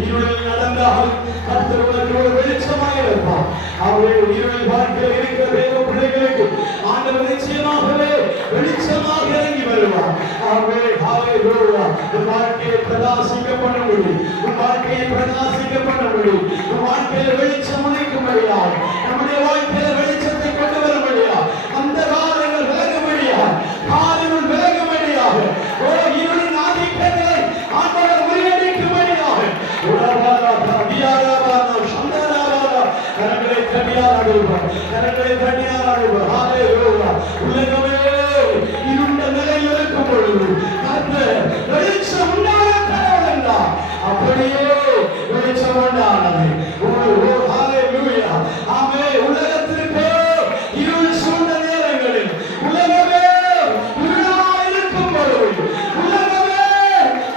இருளில் நடந்தால் கர்த்தர் உனக்கு ஒரு வெளிச்சமாக இருப்பார். அவருடைய இருளில் வாழ்க்கையில் இருக்கிற தேவ பிள்ளைகளுக்கு ஆண்டவர் நிச்சயமாகவே வெளிச்சமாக இறங்கி வருவார். ஹalleluya. உன் வாழ்க்கையை பிரகாசிக்க பண்ணும்படி, உன் வாழ்க்கையை பிரகாசிக்க பண்ணும்படி, உன் வாழ்க்கையில் வெளிச்சம் உதிக்கும்படியாக, நம்முடைய வாழ்க்கையில் வெளிச்சத்தை கொண்டு வரும்படியாக, அந்த காலங்கள் விலகும்படியாக, காலங்கள் விலகும்படியாக, ஓ இருளின் ஆதிக்கங்களை ஆண்டவர் முறியடிக்கும்படியாக, கரங்களை தனியாராடுவார், கரங்களை தனியாராடுவார். ஹalleluya. உலகமே இருண்ட நிலையில் இருக்கும் பொழுது கர்த்தர் வெளிச்சம் உண்டாகட்டும் என்றார். அப்படியே வெளிச்சம் உண்டானது. ஹalleluya. ஆமென். உலகத்திற்கு இருள் சூழ்ந்த நேரங்களில், உலகமே இருளாய் இருக்கும் பொழுது, உலகமே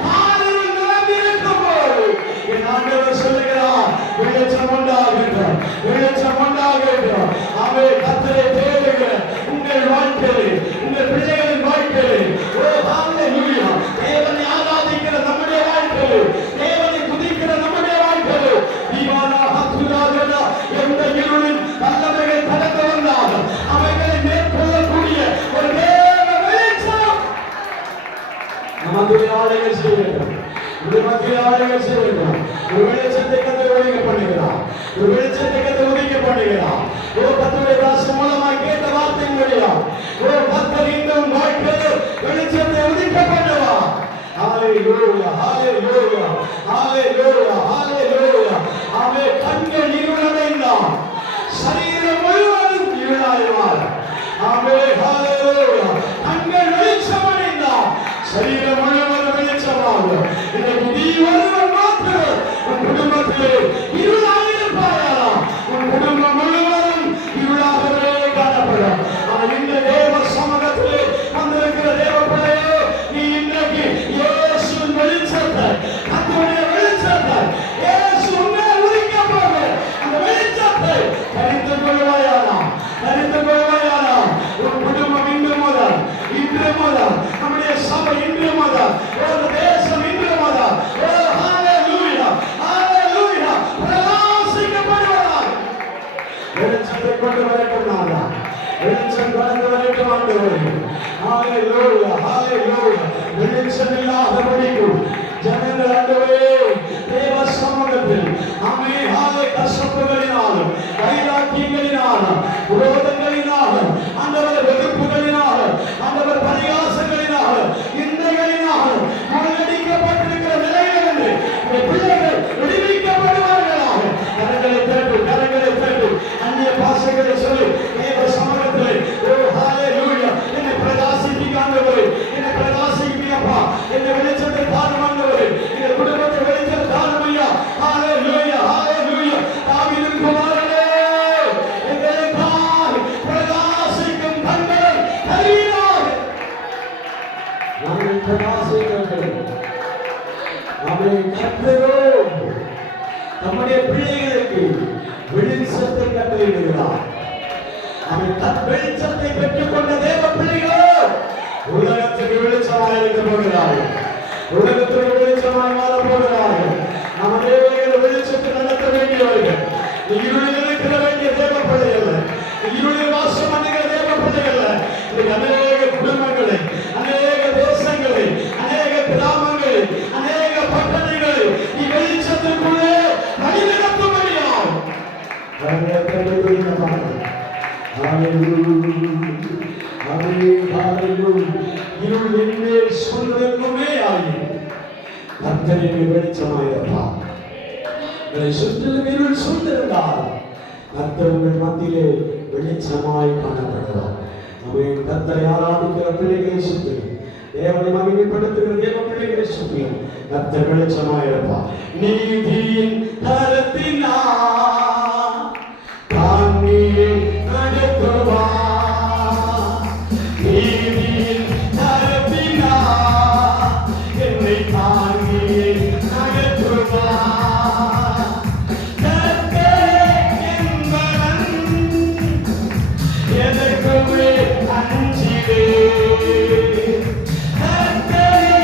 பாலில் நிரம்பி இருக்கும் பொழுது என் ஆண்டவர் சொல்லுகிறார், வெளிச்சம் உண்டாகட்டும், வெளிச்சம் உண்டாகட்டும். ஆமென். கர்த்தரை தேடுகிற உங்கள் வாழ்க்கையில், உங்கள் பிள்ளைகளின் வாழ்க்கையில், ஓ ஹalleluya, தேவனை ஆராதிக்கிற நம்முடைய வாழ்க்கையில், தேவனை துதிக்கிற நம்முடைய வாழ்க்கையில், தீவானா ஹத்துராகனா எந்த இருளின் வல்லமைகள் கடந்து வந்தாலும் அவைகளை மேற்கொள்ளக்கூடிய ஒரு தேவ வெளிச்சம் நமது ஆளுகள் செய்ய வேண்டும். இந்த மத்திய ஆளுகள் செய்ய வேண்டும். ஒரு வெளிச்சத்தை கதை ஒழிக்க பண்ணுகிறார், ஒரு வெளிச்சத்தை கதை ஒழிக்க பண்ணுகிறார். ஓ கர்த்தருடைய தாசன் மூலமாக கேட்ட வார்த்தையின் வழியா, ஓ கர்த்தர் இந்த வாழ்க்கையில் வெளிச்சத்தை ஒழிக்க பண்ணுவார். ஹalleluya, ஹalleluya, ஹalleluya, ஹalleluya. ஆமென். கண்கள் இருளடைந்தால் சரீரம் முழுவதும் இருளாயிடுவார். ஆமென். ஹalleluya. கண்கள் வெளிச்சமடைந்தால் சரீரம் முழுவதும் வெளிச்சமாகும். இன்னைக்கு நீ ஒருவன் மாத்திரம் உன் குடும்பத்திலே இருளாக இருப்பாயா? உன் குடும்பம் முழுவதும் இருளாகவே காணப்படும். ஆனால் இந்த தேவ சமூகத்திலே வந்திருக்கிற தேவ பிள்ளையே, நீ இன்றைக்கு இயேசுவின் வெளிச்சத்தை, கர்த்தருடைய வெளிச்சத்தை, இயேசு உன்மேல் உதிக்க போகிற அந்த வெளிச்சத்தை தரித்துக் கொள்வாயானா, தரித்துக் கொள்வாயானா, உன் குடும்பம் இன்று முதல், இன்று முதல், நம்முடைய சபை இன்று முதல், ஒரு தேசம் இன்று முதல், ஓ ஹalleluya, ஹalleluya, பிரகாசிக்கப்படுவார். வெளிச்சத்தை கொண்டு வரட்டும் நாளா, வெளிச்சம் கடந்து வரட்டும் ஆண்டவரே. ஹalleluya, ஹalleluya. வெளிச்சம் இல்லாதபடிக்கும் ஜனங்கள் ஆண்டவரே தேவ சமூகத்தில் அமேகால கஷ்டங்களினாலும், வைராக்கியங்களினாலும், விரோதங்களினாலும், ஆண்டவர் வெறுப்புகளினாலும், ஆண்டவர் பரிகாசங்களினாலும், நிந்தைகளினாலும் முன்னடிக்கப்பட்டிருக்கிற நிலையிலிருந்து இந்த பிள்ளைகள் விடுவிக்கப்படுவார்களாக. கரங்களை திரட்டு, கரங்களை திரட்டு, அந்நிய பாஷைகளை சொல்லி தேவ சமூகத்திலே, ஓ ஹalleluya, என்னை பிரகாசிப்பிக்க ஆண்டவரே, என்னை பிரகாசிப்பிக்கப்பா, என்னை வெளிச்சத்தை தாரும் ஆண்டவரே, இந்த குடும்பத்தை வெளிச்சத்தை தாரும் ஐயா. ஹalleluya, ஹalleluya. தாவீதின் குமாரனே, எங்களுக்காக பிரகாசிக்கும் கண்களை தருவீராக. நாங்கள் பிரகாசிக்கிறோம். ஆமென். கர்த்தரோ நம்முடைய பிள்ளைகளுக்கு வெளிச்சத்தை கட்டளையிடுகிறார். அவன் தன் வெளிச்சத்தை பெற்றுக்கொண்ட தேவ பிள்ளைகளோ உலகத்துக்கு வெளிச்சமாக இருக்க போகிறார்கள், உலகத்துக்கு வெளிச்சமாய் மாற போகிறார்கள். நம்ம தேவைகளை வெளிச்சத்தை நடத்த வேண்டியவர்கள். இருளில் இருக்கிற வேண்டிய தேவ பிள்ளைகள், இருளில் வாசம் பண்ணுகிற தேவ பிள்ளைகள், அநேக குடும்பங்களை, அநேக தேசங்களை, அநேக கிராமங்களை, அநேக பட்டணங்களை நீ வெளிச்சத்திற்குள்ளே வழிநடத்த முடியும். இருள் என்னே சொல்வதற்குமே ஆகும். கர்த்தரின் வெளிச்சமாயிருப்பார். சுற்றிலும் இருள் சூழ்ந்திருந்தால் கர்த்தர் உங்கள் மத்தியிலே வெளிச்சமாய் காணப்படுவார். அவன் கர்த்தரை ஆராதிக்கிற பிள்ளைகளை சுற்றி, தேவனை மகிமைப்படுத்துகிற தேவ பிள்ளைகளை சுற்றி கர்த்தர் வெளிச்சமாயிருப்பார். நீதியின் கரத்தினால் தாங்கியே நடத்துவார். நீதியின் கரத்தினால் என்னை தாங்கியே நடத்துவார். எதற்குமே அஞ்சிலே கர்த்தரே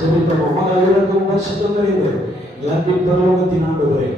ஜெபிப்போம். மகா இறங்கும் பரிசுத்தம் நிறைந்த என் அன்பின் பரலோகத்தின் ஆண்டவரே,